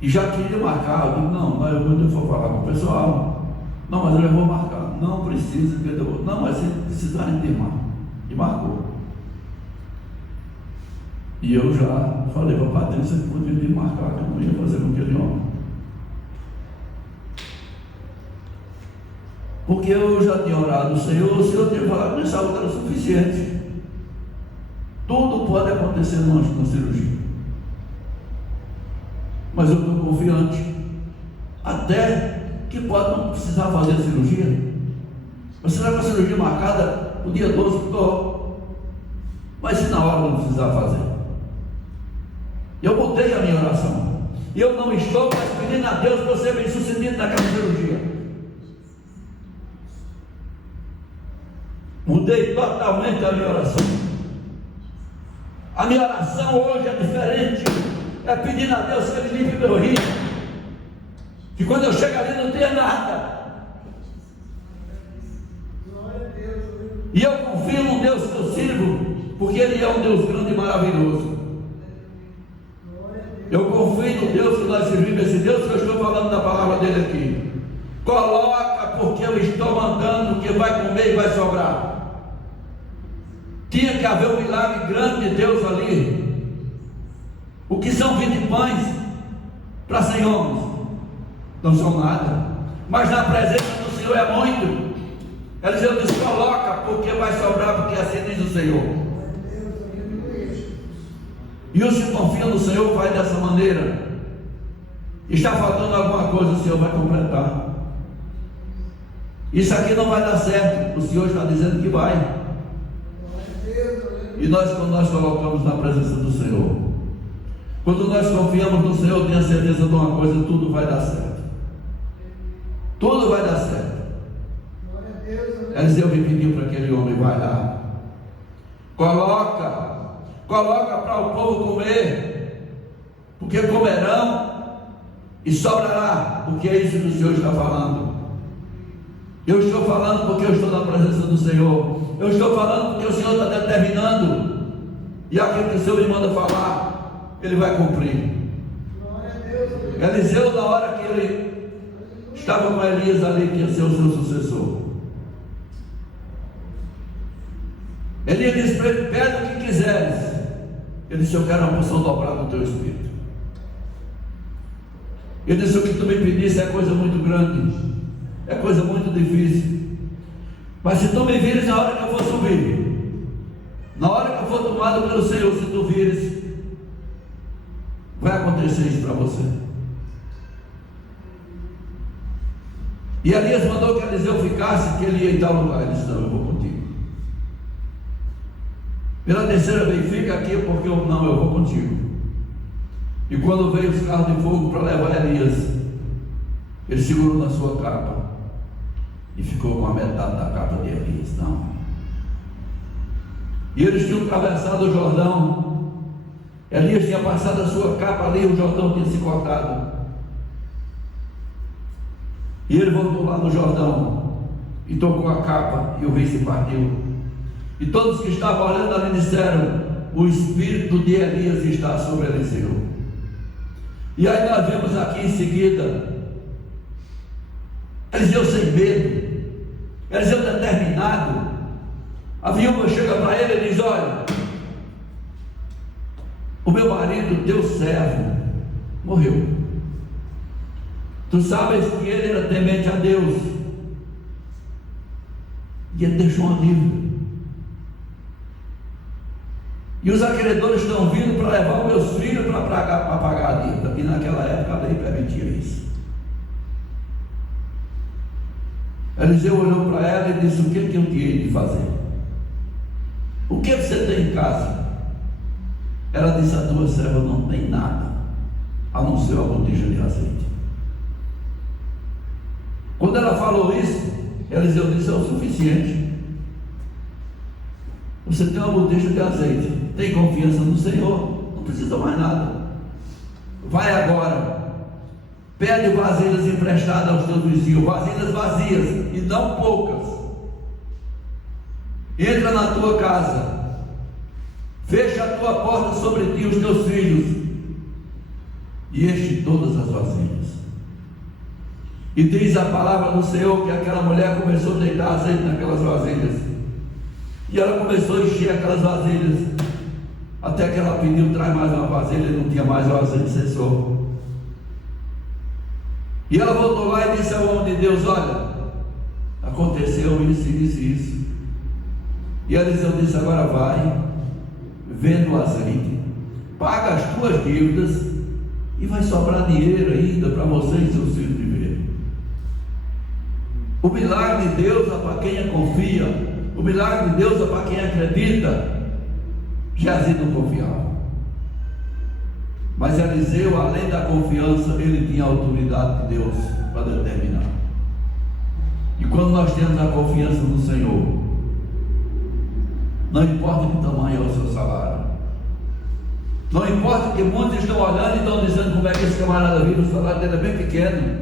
e já queria marcar. Eu digo: não, mas quando eu for falar com o pessoal, não, mas eu vou marcar. Não precisa, não, mas se precisarem de marcar. E marcou. E eu já falei para a Patrícia que podia me marcar, que eu não ia fazer com aquele homem. Porque eu já tinha orado o Senhor tinha falado que minha saúde era suficiente. Tudo pode acontecer na cirurgia. Mas eu estou confiante. Até que pode não precisar fazer a cirurgia. Mas será que a cirurgia marcada o dia 12 estou? Mas se na hora não precisar fazer? Eu mudei a minha oração. E eu não estou mais pedindo a Deus para ser bem sucedido naquela cirurgia. Mudei totalmente a minha oração. A minha oração hoje é diferente. É pedindo a Deus que Ele limpe meu rio. Que quando eu chego ali não tenha nada. E eu confio num Deus que eu sirvo, porque Ele é um Deus grande e maravilhoso. Eu confio no Deus que nós servimos, esse Deus que eu estou falando da palavra dele aqui. Coloca, porque eu estou mandando que vai comer e vai sobrar. Tinha que haver um milagre grande de Deus ali. O que são 20 pães para 100 homens? Não são nada, mas na presença do Senhor é muito. Eliseu diz: coloca, porque vai sobrar, porque assim diz o Senhor. E os que confiam no Senhor faz dessa maneira. Está faltando alguma coisa, o Senhor vai completar. Isso aqui não vai dar certo, o Senhor está dizendo que vai. E nós, quando nós colocamos na presença do Senhor, quando nós confiamos no Senhor, tenha certeza de uma coisa: tudo vai dar certo. Tudo vai dar certo. Eliseu me pediu para aquele homem: vai lá, coloca para o povo comer, porque comerão e sobrará, porque é isso que o Senhor está falando. Eu estou falando porque eu estou na presença do Senhor. Eu estou falando porque o Senhor está determinando, e aquilo que o Senhor me manda falar, Ele vai cumprir. Eliseu, na hora que ele estava com Elias ali, que ia ser o seu sucessor, Elias disse para ele: pede o que quiseres. Ele disse: eu quero uma porção dobrada do teu espírito. Ele disse: o que tu me pedisse é coisa muito grande, é coisa muito difícil, mas se tu me vires na hora que eu for subir, na hora que eu for tomado pelo Senhor, se tu vires, vai acontecer isso para você. E Elias mandou que Eliseu ficasse, que ele ia em tal lugar. Ele disse: não, eu vou contigo. Pela terceira vez: fica aqui, porque eu vou contigo. E quando veio os carros de fogo para levar Elias, ele segurou na sua capa e ficou com a metade da capa de Elias. Não. E eles tinham atravessado o Jordão. Elias tinha passado a sua capa ali, o Jordão tinha se cortado. E ele voltou lá no Jordão e tocou a capa, e o rio se partiu. E todos que estavam olhando ali disseram: o espírito de Elias está sobre Eliseu. E aí nós vemos aqui em seguida Eliseu sem medo, Eliseu determinado. A viúva chega para ele e diz: olha, o meu marido, teu servo, morreu. Tu sabes que ele era temente a Deus, e ele deixou uma dívida. E os acreedores estão vindo para levar os meus filhos para pagar a dívida. E naquela época a lei permitia isso. Eliseu olhou para ela e disse: o que eu tinha de fazer? O que você tem em casa? Ela disse: a tua serva não tem nada, a não ser uma botija de azeite. Quando ela falou isso, Eliseu disse: é o suficiente. Você tem uma botija de azeite, tem confiança no Senhor, não precisa mais nada. Vai agora, pede vasilhas emprestadas aos teus vizinhos, vasilhas vazias e não poucas. Entra na tua casa, fecha a tua porta sobre ti e os teus filhos, e enche todas as vasilhas. E diz a palavra do Senhor que aquela mulher começou a deitar azeite naquelas vasilhas. E ela começou a encher aquelas vasilhas, até que ela pediu: traz mais uma vasilha, e não tinha mais o azeite, cessou. E ela voltou lá e disse ao homem de Deus: olha, aconteceu isso, isso e isso. E Eliseu disse: agora vai, vende o azeite, paga as tuas dívidas, e vai sobrar dinheiro ainda para você e seus filhos viverem. O milagre de Deus é para quem confia. O milagre de Deus é para quem acredita. Geazi não confiava, mas Eliseu, além da confiança, ele tinha a autoridade de Deus para determinar. E quando nós temos a confiança no Senhor, não importa que tamanho é o seu salário, não importa que muitos estão olhando e estão dizendo: como é que esse camarada vive, o salário dele é bem pequeno,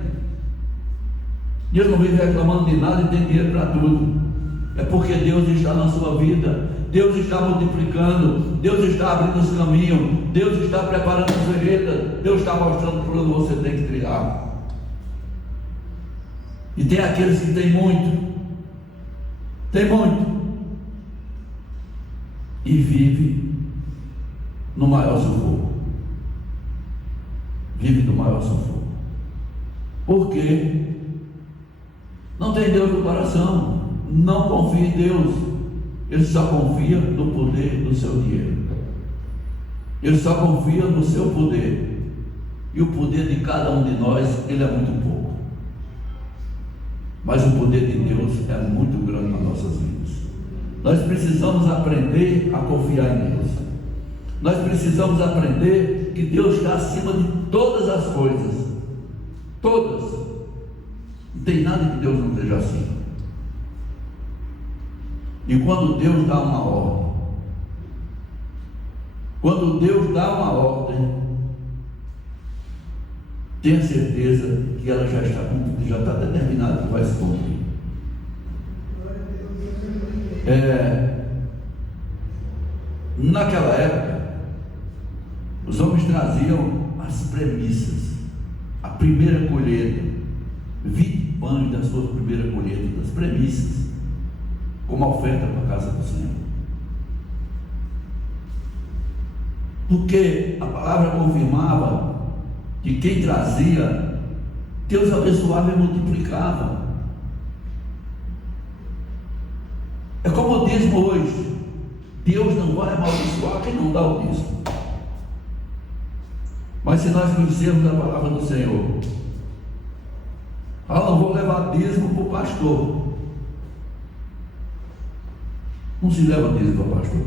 e ele não vive reclamando de nada e tem dinheiro para tudo. é porque Deus está na sua vida, Deus está multiplicando, Deus está abrindo os caminhos, Deus está preparando as veredas, Deus está mostrando por onde você tem que trilhar. E tem aqueles que têm muito, e vive no maior sufoco. Vive no maior sufoco. Por quê? Não tem Deus no coração, não confia em Deus, ele só confia no poder do seu dinheiro, ele só confia no seu poder, e o poder de cada um de nós, ele é muito pouco, mas o poder de Deus é muito grande nas nossas vidas. Nós precisamos aprender a confiar em Deus, nós precisamos aprender que Deus está acima de todas as coisas, todas. Não tem nada que Deus não esteja acima. E quando Deus dá uma ordem, tenha certeza que ela já está determinada que vai se cumprir. Naquela época, os homens traziam as premissas, a primeira colheita, 20 pães da sua primeira colheita, das premissas, como oferta para a casa do Senhor. Porque a palavra confirmava que quem trazia, Deus abençoava e multiplicava. É como o dízimo hoje. Deus não vai amaldiçoar quem não dá o dízimo. Mas se nós conhecermos a palavra do Senhor, não vou levar dízimo para o pastor. Não se leva dízimo para o pastor,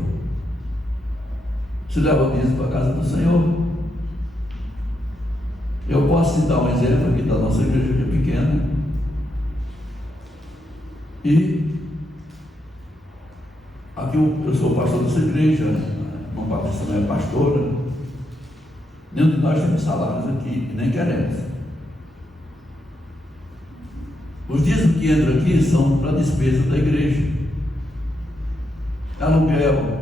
se leva dízimo para a casa do Senhor. Eu posso citar um exemplo aqui da nossa igreja, que é pequena, e aqui eu sou pastor dessa igreja, a irmã Patrícia também é pastora. Nenhum de nós temos salários aqui, e nem queremos. Os dízimos que entram aqui são para a despesa da igreja. É aluguel,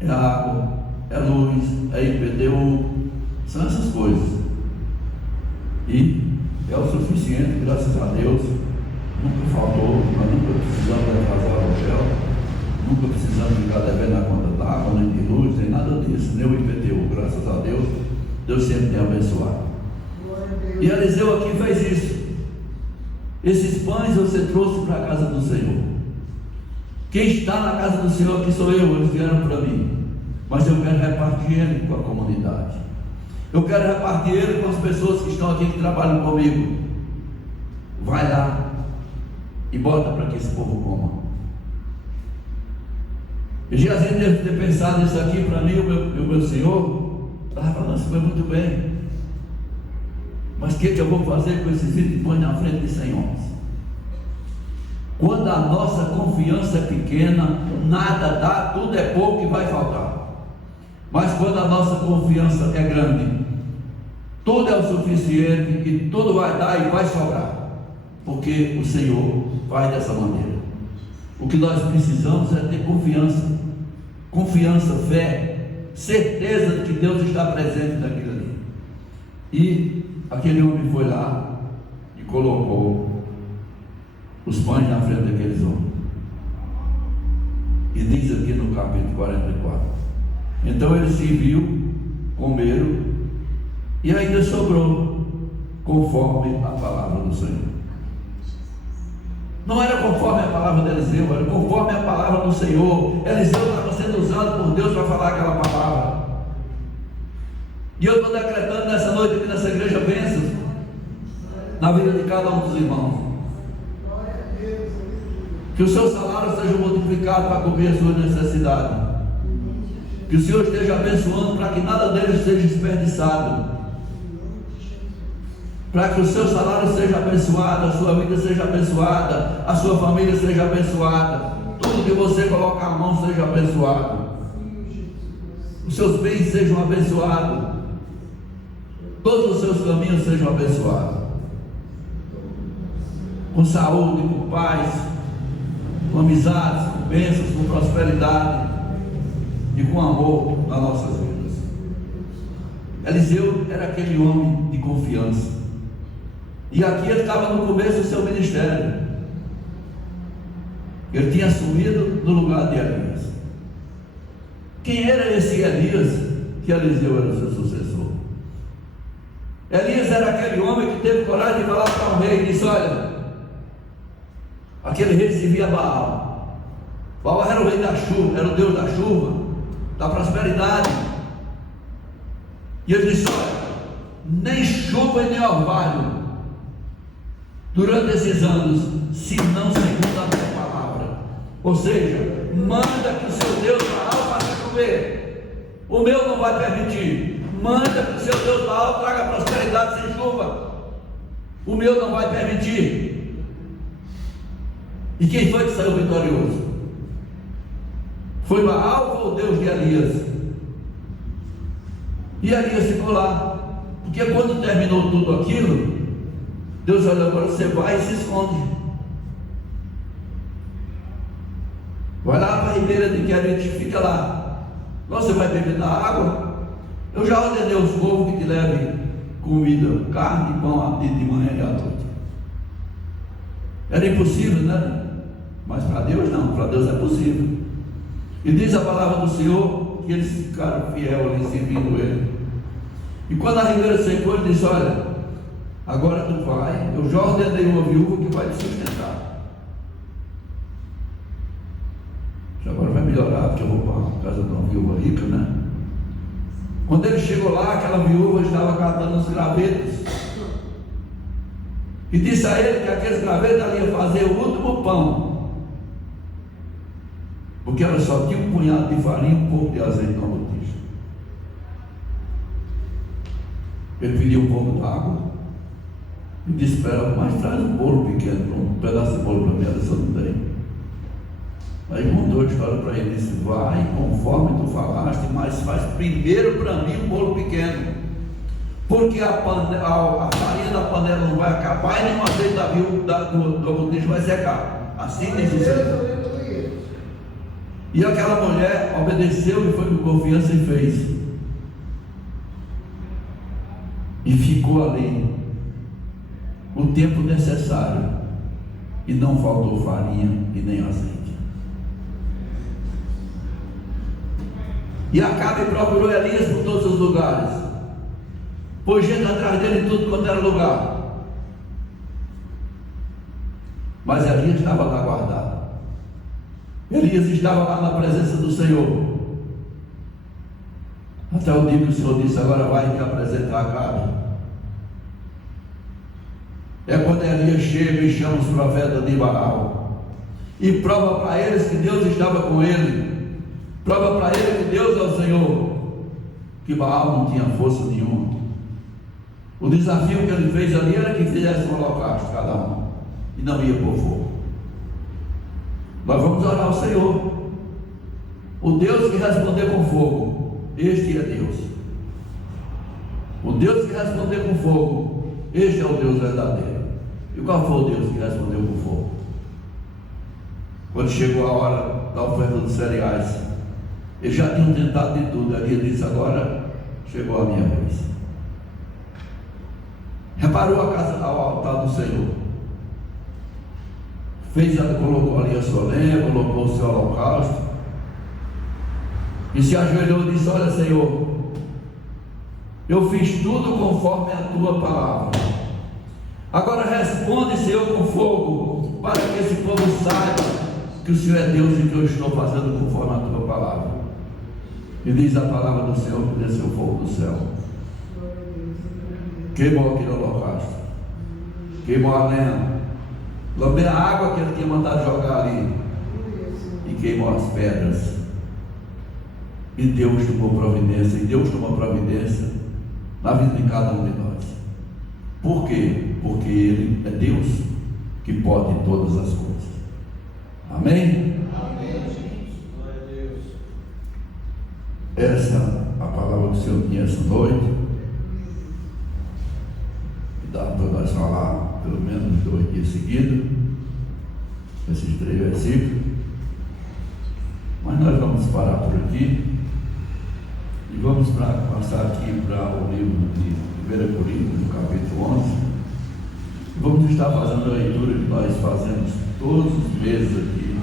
é água, é luz, é IPTU, são essas coisas. E é o suficiente, graças a Deus. Nunca faltou, nós nunca precisamos atrasar o aluguel, nunca precisamos ficar devendo a conta d'água, nem de luz, nem nada disso, nem o IPTU, graças a Deus. Deus sempre tem abençoado. E Eliseu aqui fez isso. Esses pães você trouxe para a casa do Senhor. Quem está na casa do Senhor aqui sou eu, eles vieram para mim. Mas eu quero repartir ele com a comunidade. Eu quero repartir ele com as pessoas que estão aqui, que trabalham comigo. Vai lá e bota para que esse povo coma. E Geazi deve ter pensado isso aqui para mim, o meu Senhor. Estava falando, isso foi muito bem. Mas o que eu vou fazer com esses 20 pães na frente de 100 homens? Quando a nossa confiança é pequena, nada dá, tudo é pouco e vai faltar. Mas quando a nossa confiança é grande, tudo é o suficiente e tudo vai dar e vai sobrar. Porque o Senhor faz dessa maneira. O que nós precisamos é ter confiança, fé, certeza de que Deus está presente naquilo ali. E aquele homem foi lá e colocou os pães na frente daqueles homens. E diz aqui no capítulo 44: então eles se viu, comeram, e ainda sobrou, conforme a palavra do Senhor. Não era conforme a palavra de Eliseu, era conforme a palavra do Senhor. Eliseu estava sendo usado por Deus para falar aquela palavra. E eu estou decretando nessa noite aqui nessa igreja bênçãos na vida de cada um dos irmãos. Que o seu salário seja multiplicado para cobrir as suas necessidades. Que o Senhor esteja abençoando para que nada deles seja desperdiçado. Para que o seu salário seja abençoado, a sua vida seja abençoada, a sua família seja abençoada, tudo que você colocar a mão seja abençoado, os seus bens sejam abençoados, todos os seus caminhos sejam abençoados, com saúde, com paz, com amizades, com bênçãos, com prosperidade e com amor nas nossas vidas. Eliseu era aquele homem de confiança. E aqui ele estava no começo do seu ministério. Ele tinha assumido no lugar de Elias. Quem era esse Elias que Eliseu era o seu sucessor? Elias era aquele homem que teve coragem de falar para o rei e disse: olha, aquele rei servia Baal. Baal era o rei da chuva, era o Deus da chuva, da prosperidade. E ele disse: olha, nem chuva e nem orvalho durante esses anos, se não segundo a tua palavra. Ou seja, manda que o seu Deus Baal faça chover. O meu não vai permitir. Manda que o seu Deus Baal traga prosperidade sem chuva. O meu não vai permitir. E quem foi que saiu vitorioso? Foi Baal ou foi o Deus de Elias? E Elias ficou lá. Porque quando terminou tudo aquilo, Deus olha: agora você vai e se esconde. Vai lá para a ribeira de Querite, fica lá. Você vai beber da água. Eu já ordenei aos povos que te levem comida, carne e pão de manhã e à noite. Era impossível, né? Mas para Deus não, para Deus é possível. E diz a palavra do Senhor que eles ficaram fiéis ali servindo Ele. E quando a ribeira secou, ele disse: olha, agora tu vai, eu já ordenei uma viúva que vai te sustentar. Agora vai melhorar, porque eu vou para a casa de uma viúva rica, né? Quando ele chegou lá, aquela viúva estava catando os gravetos. E disse a ele que aqueles gravetos ali iam fazer o último pão. Porque ela só tinha um punhado de farinha e um pouco de azeite na botija. Ele pediu um pouco d'água e disse para ela: mas traz um bolo pequeno, um pedaço de bolo para mim. Ela disse: eu não tenho. Aí contou a história para ele e disse: vai conforme tu falaste, mas faz primeiro para mim um bolo pequeno, porque a farinha da panela não vai acabar e nem o azeite da botija vai secar. Assim tem sucesso. E aquela mulher obedeceu e foi com confiança e fez. E ficou ali o tempo necessário, e não faltou farinha e nem azeite. E Acabe procurou Elias por todos os lugares, pôs gente atrás dele em tudo quanto era lugar, mas Elias estava lá guardado. Elias estava lá na presença do Senhor, até o dia que o Senhor disse: agora vai te apresentar a Acabe. É quando Elias chega e chama os profetas de Baal e prova para eles que Deus estava com ele. Prova para ele que Deus é o Senhor, que Baal não tinha força nenhuma. O desafio que ele fez ali era que fizesse um holocausto cada um, e não ia por fogo. Nós vamos orar ao Senhor, o Deus que responder com fogo. Este é Deus. O Deus que responder com fogo, este é o Deus verdadeiro. E qual foi o Deus que respondeu com fogo? Quando chegou a hora da oferta dos cereais, eles já tinham tentado de tudo. Ali ele disse: agora chegou a minha vez. Reparou a casa ao altar do Senhor, colocou ali a sua lenha, colocou o seu holocausto, e se ajoelhou e disse: olha, Senhor, eu fiz tudo conforme a tua palavra. Agora responde, Senhor, com fogo, para que esse povo saiba que o Senhor é Deus e que eu estou fazendo conforme a tua palavra. E diz a palavra do Senhor que desceu fogo do céu, queimou aquele holocausto, queimou a lenha, lambeu a água que ele tinha mandado jogar ali e queimou as pedras. E Deus tomou providência, e Deus tomou providência na vida de cada um de nós. Por quê? Porque Ele é Deus que pode todas as coisas. Amém? Essa é a palavra que o Senhor tinha essa noite, e dá para nós falar pelo menos 2 dias seguidos. esses 3 versículos. Mas nós vamos parar por aqui e vamos passar aqui para o livro de 1 Coríntios, no capítulo 11. E vamos estar fazendo a leitura que nós fazemos todos os meses aqui,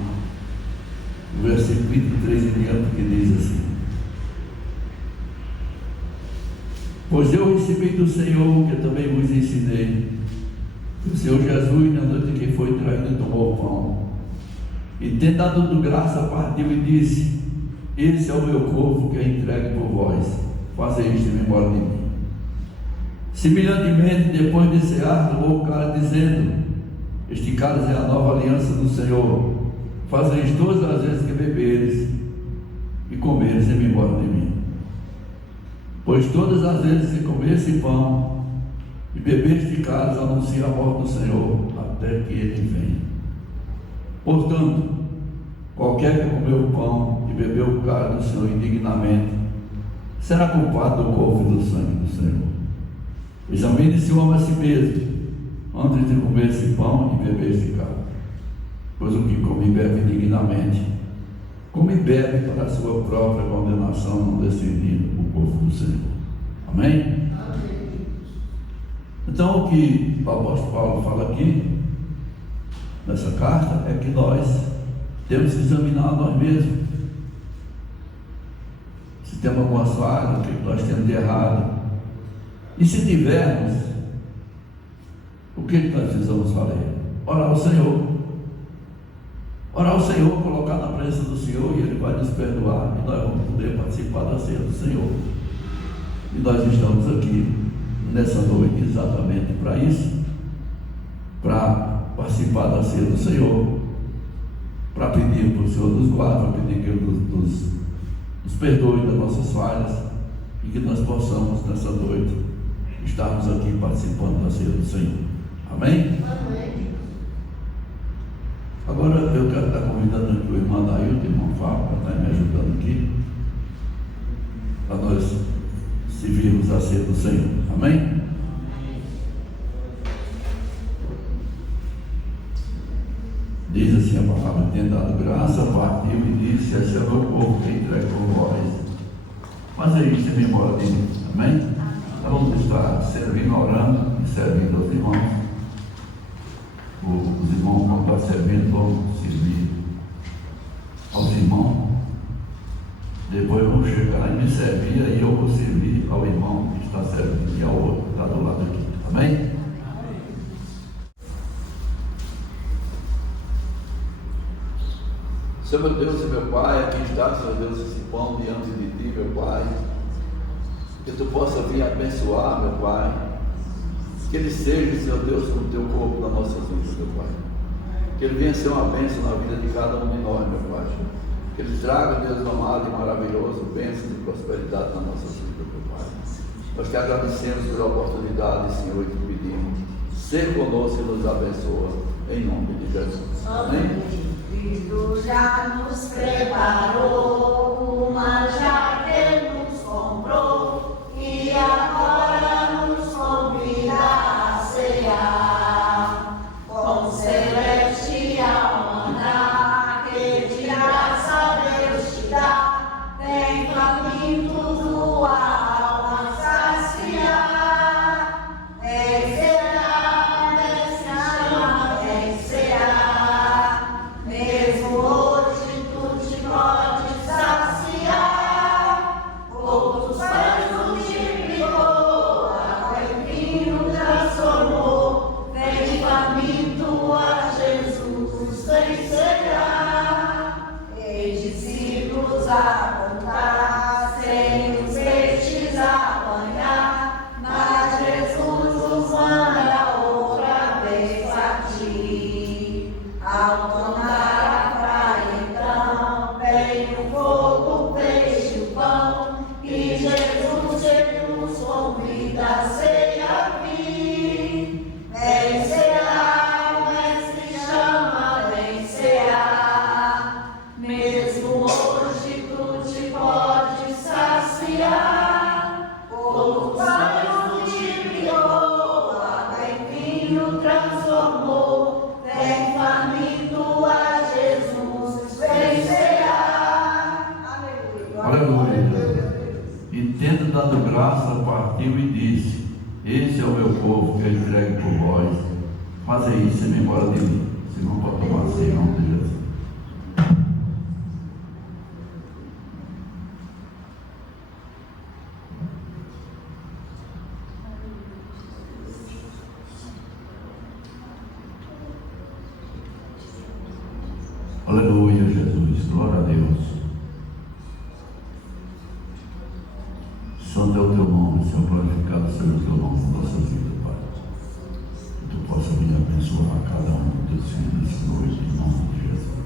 no versículo 23 em diante, que diz assim: Pois eu recebi do Senhor, que também vos ensinei, que o Senhor Jesus, na noite que foi traído, tomou o pão, e tendo dado graça, partiu e disse: Esse é o meu corpo que é entregue por vós, fazei isto em memória de mim. Semelhantemente, depois de cear, tomou o cálice, dizendo: Este cálice é a nova aliança do Senhor, fazei isto todas as vezes que beberes e comeres em memória de mim. Pois todas as vezes que comer esse pão e beber este cálice, anuncia a morte do Senhor, até que ele venha. Portanto, qualquer que comeu o pão e bebeu o cálice do Senhor indignamente, será culpado do corpo e do sangue do Senhor. Examine-se o homem a si mesmo, antes de comer esse pão e beber este cálice. Pois o que come e bebe indignamente, come e bebe para a sua própria condenação, não decidindo o corpo do Senhor. Amém? Então, o que o apóstolo Paulo fala aqui, nessa carta, é que nós temos que examinar nós mesmos. Se temos algumas falhas, o que nós temos de errado. E se tivermos, o que nós precisamos fazer? Orar ao Senhor. Orar ao Senhor, colocar na presença do Senhor, e Ele vai nos perdoar, e nós vamos poder participar da ceia do Senhor. E nós estamos aqui nessa noite exatamente para isso, para participar da ceia do Senhor, para pedir para o Senhor nos guarde, para pedir que Ele nos perdoe das nossas falhas, e que nós possamos nessa noite estarmos aqui participando da ceia do Senhor. Amém? Amém. Agora eu quero estar convidando aqui o irmão Dailton, o irmão Fábio, para estar me ajudando aqui, para nós servirmos a ceia do Senhor. Amém? Diz assim a palavra: tendo dado graça, partiu e disse: Esse é o meu corpo que entregue por vós, fazei isso em memória de mim. Amém? Então vamos estar servindo, orando e servindo aos irmãos. Os irmãos vão estar servindo, vão servir aos irmãos. Depois vão chegar lá e me servir, aí eu vou servir ao irmão que está servindo e ao outro que está do lado aqui. Amém? Senhor meu Deus e meu Pai, aqui está, Senhor Deus, esse pão diante de Ti, meu Pai. Que Tu possa vir abençoar, meu Pai. Que ele seja, Senhor Deus, no Teu corpo da nossa vida, meu Pai. Que ele venha ser uma bênção na vida de cada um de nós, meu Pai. Que ele traga, Deus amado e maravilhoso, bênçãos de prosperidade na nossa vida, meu Pai. Nós te agradecemos pela oportunidade, Senhor, e te pedimos: ser conosco e nos abençoa, em nome de Jesus. Amém? Cristo já nos preparou o manjar que nos comprou e agora nos convida a cear com celestial maná que de graça Deus te dá. Vem faminto tua alma saciar. Vem cear, vem se chama, vem cear. Mesmo hoje tu te pode saciar. Outros pães multiplicou, água em vinho transformou. Vem faminto a Jesus, vem cear. Ei, discípulos a contar, sem os peixes apanhar. Mas Jesus nos manda outra vez partir. Ao tornar a praia, então, vem o fogo, o peixe, o pão. E Jesus, Ele nos convida a ceia vir. Vem cear, o mestre chama, vem cear. Mesmo hoje tu te pode saciar. Outros pães multiplicou, água em vinho transformou. Vem faminto a tendo dado graça, partiu e disse: Esse é o meu povo que é entregue por vós. Fazei isso em memória de mim. Senão pode tomar assim, em nome de Jesus. Aleluia, Jesus, glória a Deus. Santo é o teu nome, Senhor, glorificado seja o teu nome na nossa vida, Pai. Que tu possa vir abençoar cada um dos teus filhos essa noite, em nome de Jesus.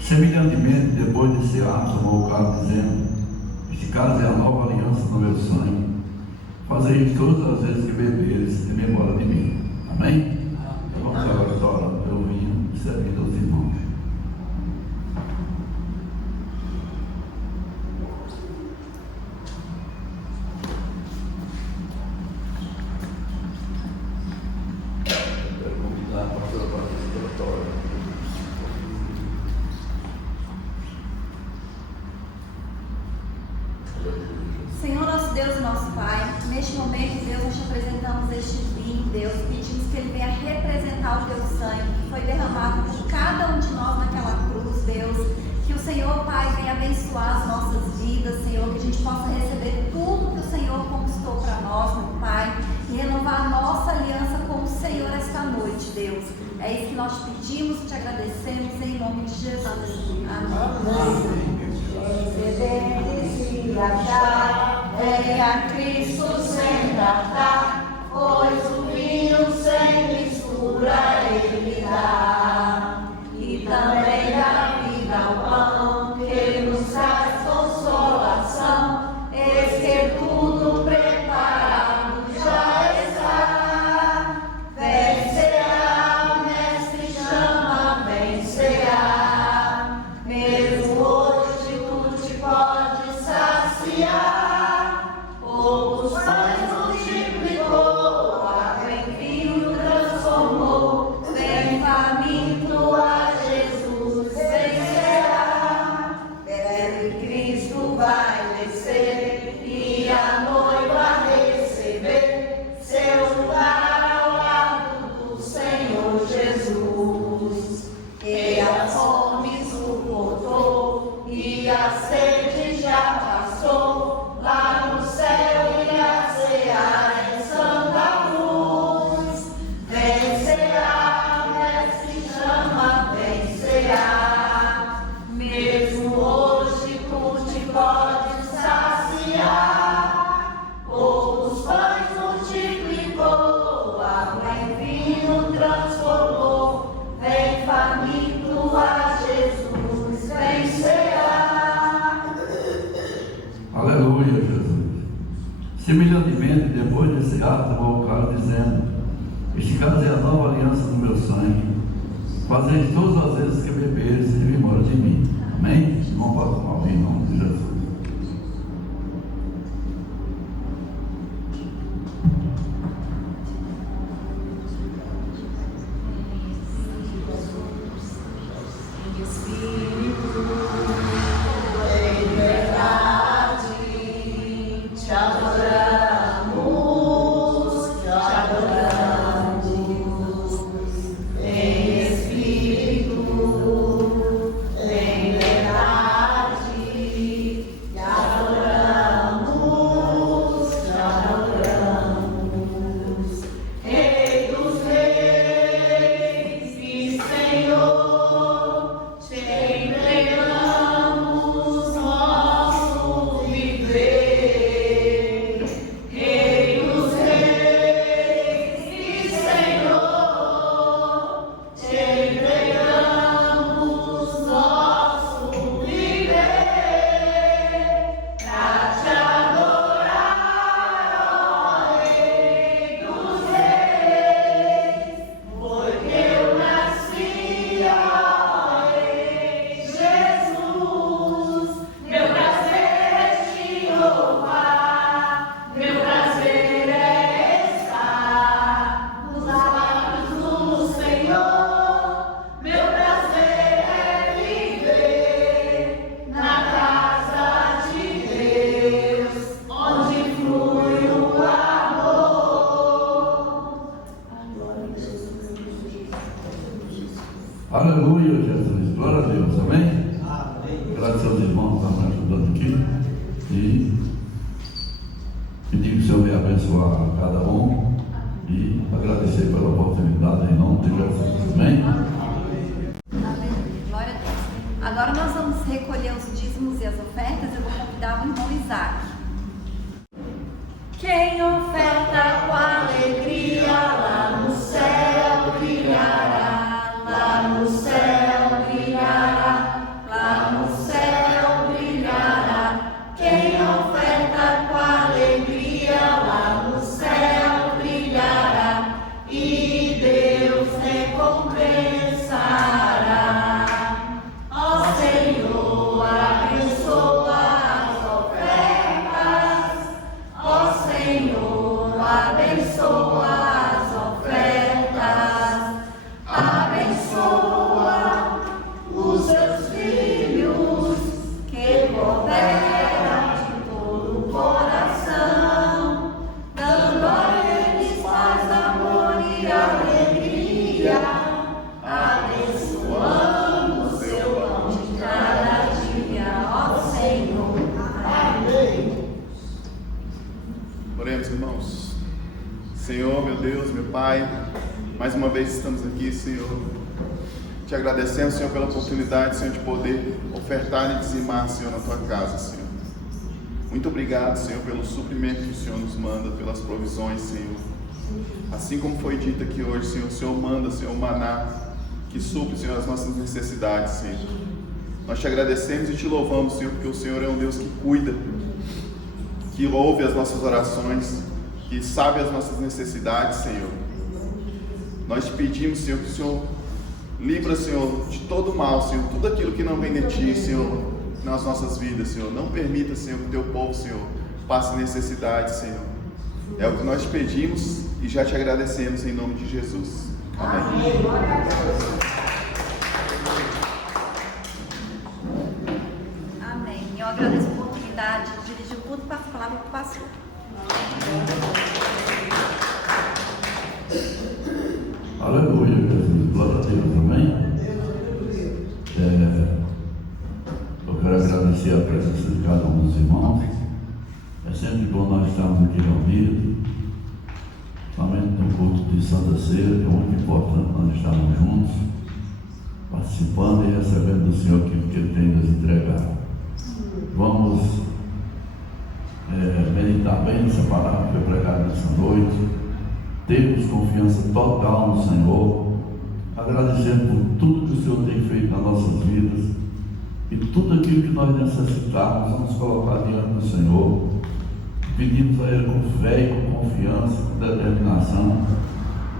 Semelhantemente, depois de Cear, tomou o cálice, dizendo: Este cálice é a nova aliança no meu sangue. Fazei todas as vezes que beberes em memória de mim. Amém? Vamos agora estar orando pelo vinho e servindo aos irmãos. Quero convidar a pastora Patrícia para orar. Senhor, nosso Deus e nosso Pai, neste momento, Deus, nós te apresentamos este vinho, Deus, pedimos que ele venha representar o teu sangue, que foi derramado por cada um de nós naquela cruz, Deus, que o Senhor, Pai, venha abençoar as nossas vidas, Senhor, que a gente possa receber tudo que o Senhor conquistou para nós, meu Pai, e renovar a nossa aliança com o Senhor esta noite, Deus. É isso que nós te pedimos e te agradecemos em nome de Jesus. Amém. Venha Cristo sem tratar, pois o vinho sem mistura ele dá. E também dá vida ao pão, que nos traz consolação. Eis que tudo preparado já está. Vencerá, mestre chama, vencerá. Mesmo hoje tu te pode saciar. Poucos pães multiplicou, água em vinho transformou. Vem faminto a Jesus vencerá. Bebe Cristo vai descer e a noiva receber seu lugar ao lado do Senhor Jesus. E a fome suportou e a sede já passou. Lá no céu e a cear em santa luz. Vencerá, mestre chama, vencerá. Mesmo hoje tu te podes saciar. Poucos pães multiplicou, água em vinho transformou. Vem faminto a Jesus vencerá. Aleluia, Jesus. Semelhantemente, depois desse ato, tomou o cálice, dizendo: Este cálice é a nova aliança no meu sangue. Fazei todas as vezes que beberes em memória de mim. Amém? Vamos para tomar o vinho em nome de Jesus. Aleluia, Jesus. Glória a Deus. Amém? Graças aos irmãos que estão me ajudando aqui. E pedir que o Senhor venha abençoar a cada um. E agradecer pela oportunidade em nome de Jesus. Amém? Amém. Glória a Deus. Agora nós vamos recolher os dízimos e as ofertas. Eu vou convidar o irmão Isaac. Quem oferta com alegria lá no céu brilhará, lá no céu brilhará, lá no céu brilhará. Quem oferta com alegria lá no céu brilhará, e Deus recompensará. Ó Senhor, abençoa as ofertas. Ó Senhor, abençoa as ofertas, abençoa os seus filhos que cooperam de todo o coração, dando a eles paz, amor e alegria, abençoando o seu pão de cada dia, ó Senhor. Amém. Oremos, irmãos. Senhor, meu Deus, meu Pai, mais uma vez estamos aqui, Senhor. Te agradecemos, Senhor, pela oportunidade, Senhor, de poder ofertar e dizimar, Senhor, na Tua casa, Senhor. Muito obrigado, Senhor, pelo suprimento que o Senhor nos manda, pelas provisões, Senhor. Assim como foi dito aqui hoje, Senhor, o Senhor manda, Senhor, o maná que supre, Senhor, as nossas necessidades, Senhor. Nós te agradecemos e te louvamos, Senhor, porque o Senhor é um Deus que cuida, que ouve as nossas orações, que sabe as nossas necessidades, Senhor. Nós te pedimos, Senhor, que o Senhor livra, Senhor, de todo o mal, Senhor, tudo aquilo que não vem de Ti, Senhor, nas nossas vidas, Senhor. Não permita, Senhor, que o Teu povo, Senhor, passe necessidade, Senhor. É o que nós te pedimos e já te agradecemos em nome de Jesus. Amém. Amém. Eu agradeço a oportunidade de dirigir o culto para a palavra para o pastor. Aleluia, Jesus. Glória a Deus. Amém? Eu quero agradecer a presença de cada um dos irmãos. É sempre bom nós estarmos aqui reunidos, somente no culto de Santa Ceia, que é muito importante nós estarmos juntos, participando e recebendo do Senhor aquilo que Ele tem nos entregar. Vamos meditar bem nessa palavra que foi pregada nessa noite. Temos confiança total no Senhor, agradecendo por tudo que o Senhor tem feito nas nossas vidas e tudo aquilo que nós necessitarmos, vamos colocar diante do Senhor. Pedimos a Ele com fé e com confiança, com determinação,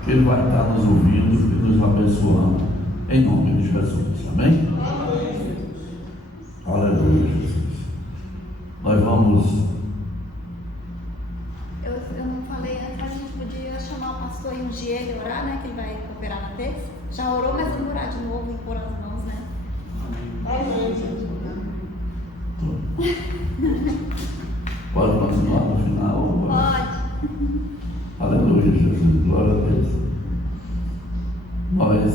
que Ele vai estar nos ouvindo e nos abençoando, em nome de Jesus. Amém? Aleluia, Jesus. Nós vamos. Eu não falei antes, mas a gente podia chamar o pastor e ungir ele, orar, né? Que ele vai operar na terça. Já orou, mas vamos orar de novo e pôr as mãos, né? Pode continuar no final? Pode. Aleluia, Jesus. Glória a Deus. Nós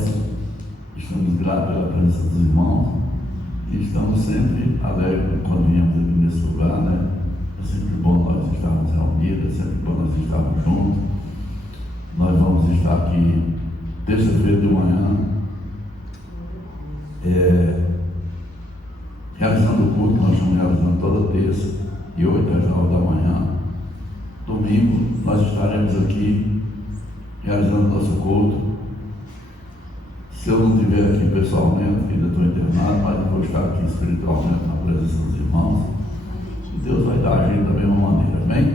estamos gratos pela presença dos irmãos e estamos sempre alegres quando viemos aqui nesse lugar, né? É sempre bom nós estarmos reunidos, é sempre bom nós estarmos juntos. Nós vamos estar aqui terça-feira de manhã, realizando o culto. Nós estamos realizando toda terça e 8 às 9 da manhã. Domingo nós estaremos aqui realizando nosso culto. Se eu não estiver aqui pessoalmente, ainda estou internado, mas eu vou estar aqui espiritualmente na presença dos irmãos. E Deus vai dar a gente da mesma maneira, amém?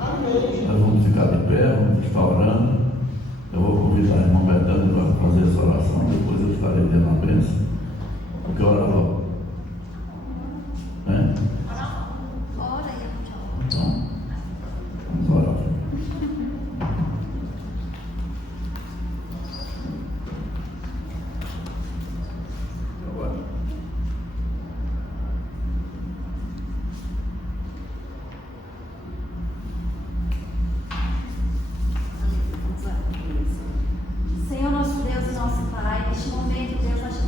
Amém. Nós vamos ficar de pé, vamos estar orando. Eu vou convidar a irmã Betânia para fazer essa oração, depois eu estarei dando a bênção. Porque ora logo. Né? Ora aí, Então, vamos orar. Senhor nosso Deus e nosso Pai, neste momento, Deus, nós te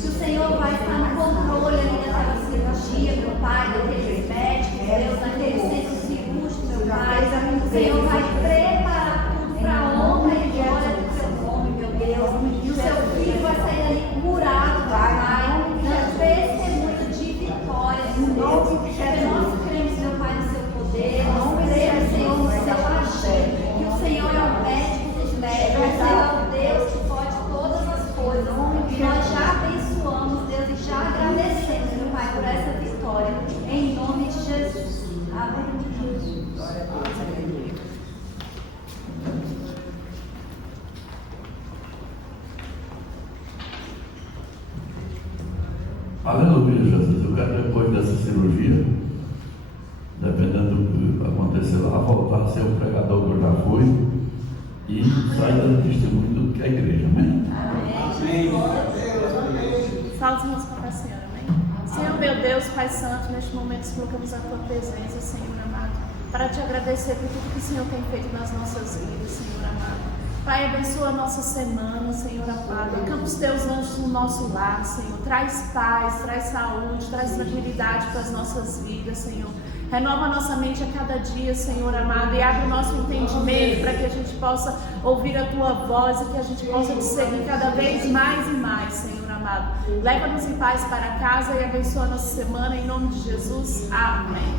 que o Senhor vai estar no controle ali daquela cirurgia, meu Pai, daqueles médicos, Deus, naquele centro cirúrgico, meu Pai. O Senhor vai preparar tudo para a honra e glória do Seu nome, meu Deus. E o Seu filho vai sair ali curado, Pai, dando testemunho de vitória, meu Deus. Porque nós cremos, meu Pai, no Seu poder, nós cremos, Senhor, no Seu agir. Que o Senhor é o médico dos médicos, o Senhor é o Deus que pode todas as coisas. E nós já abençoamos, Deus, e já agradecemos, meu Pai, por essa vitória. Em nome de Jesus. Amém. Glória a Deus, aleluia. Aleluia, Jesus. Eu quero, depois dessa cirurgia, dependendo do que acontecer lá, voltar a ser o pregador que eu já fui e sair dando testemunho do que é a igreja. Amém? Fala os irmãos para a Senhora, amém? Senhor, meu Deus, Pai Santo, neste momento nos colocamos à Tua presença, Senhor amado, para Te agradecer por tudo que o Senhor tem feito nas nossas vidas, Senhor amado. Pai, abençoa a nossa semana, Senhor amado. Acampa os Teus anjos no nosso lar, Senhor. Traz paz, traz saúde, traz tranquilidade para as nossas vidas, Senhor. Renova a nossa mente a cada dia, Senhor amado, e abre o nosso entendimento para que a gente possa ouvir a Tua voz e que a gente possa Te seguir cada vez mais e mais, Senhor amado. Leva-nos em paz para casa e abençoa a nossa semana, em nome de Jesus. Amém.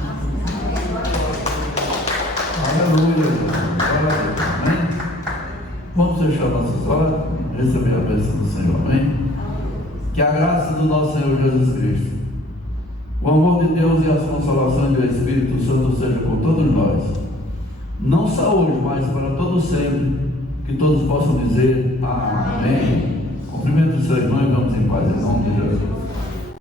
Aleluia. Glória a Deus. Amém? Vamos fechar nossas olhos, receber a bênção do Senhor. Amém? Que a graça do nosso Senhor Jesus Cristo, o amor de Deus e as consolações do Espírito Santo seja com todos nós, não só hoje, mas para todos sempre, que todos possam dizer amém. Cumprimento os seus irmãos e vamos em paz, em nome de Jesus.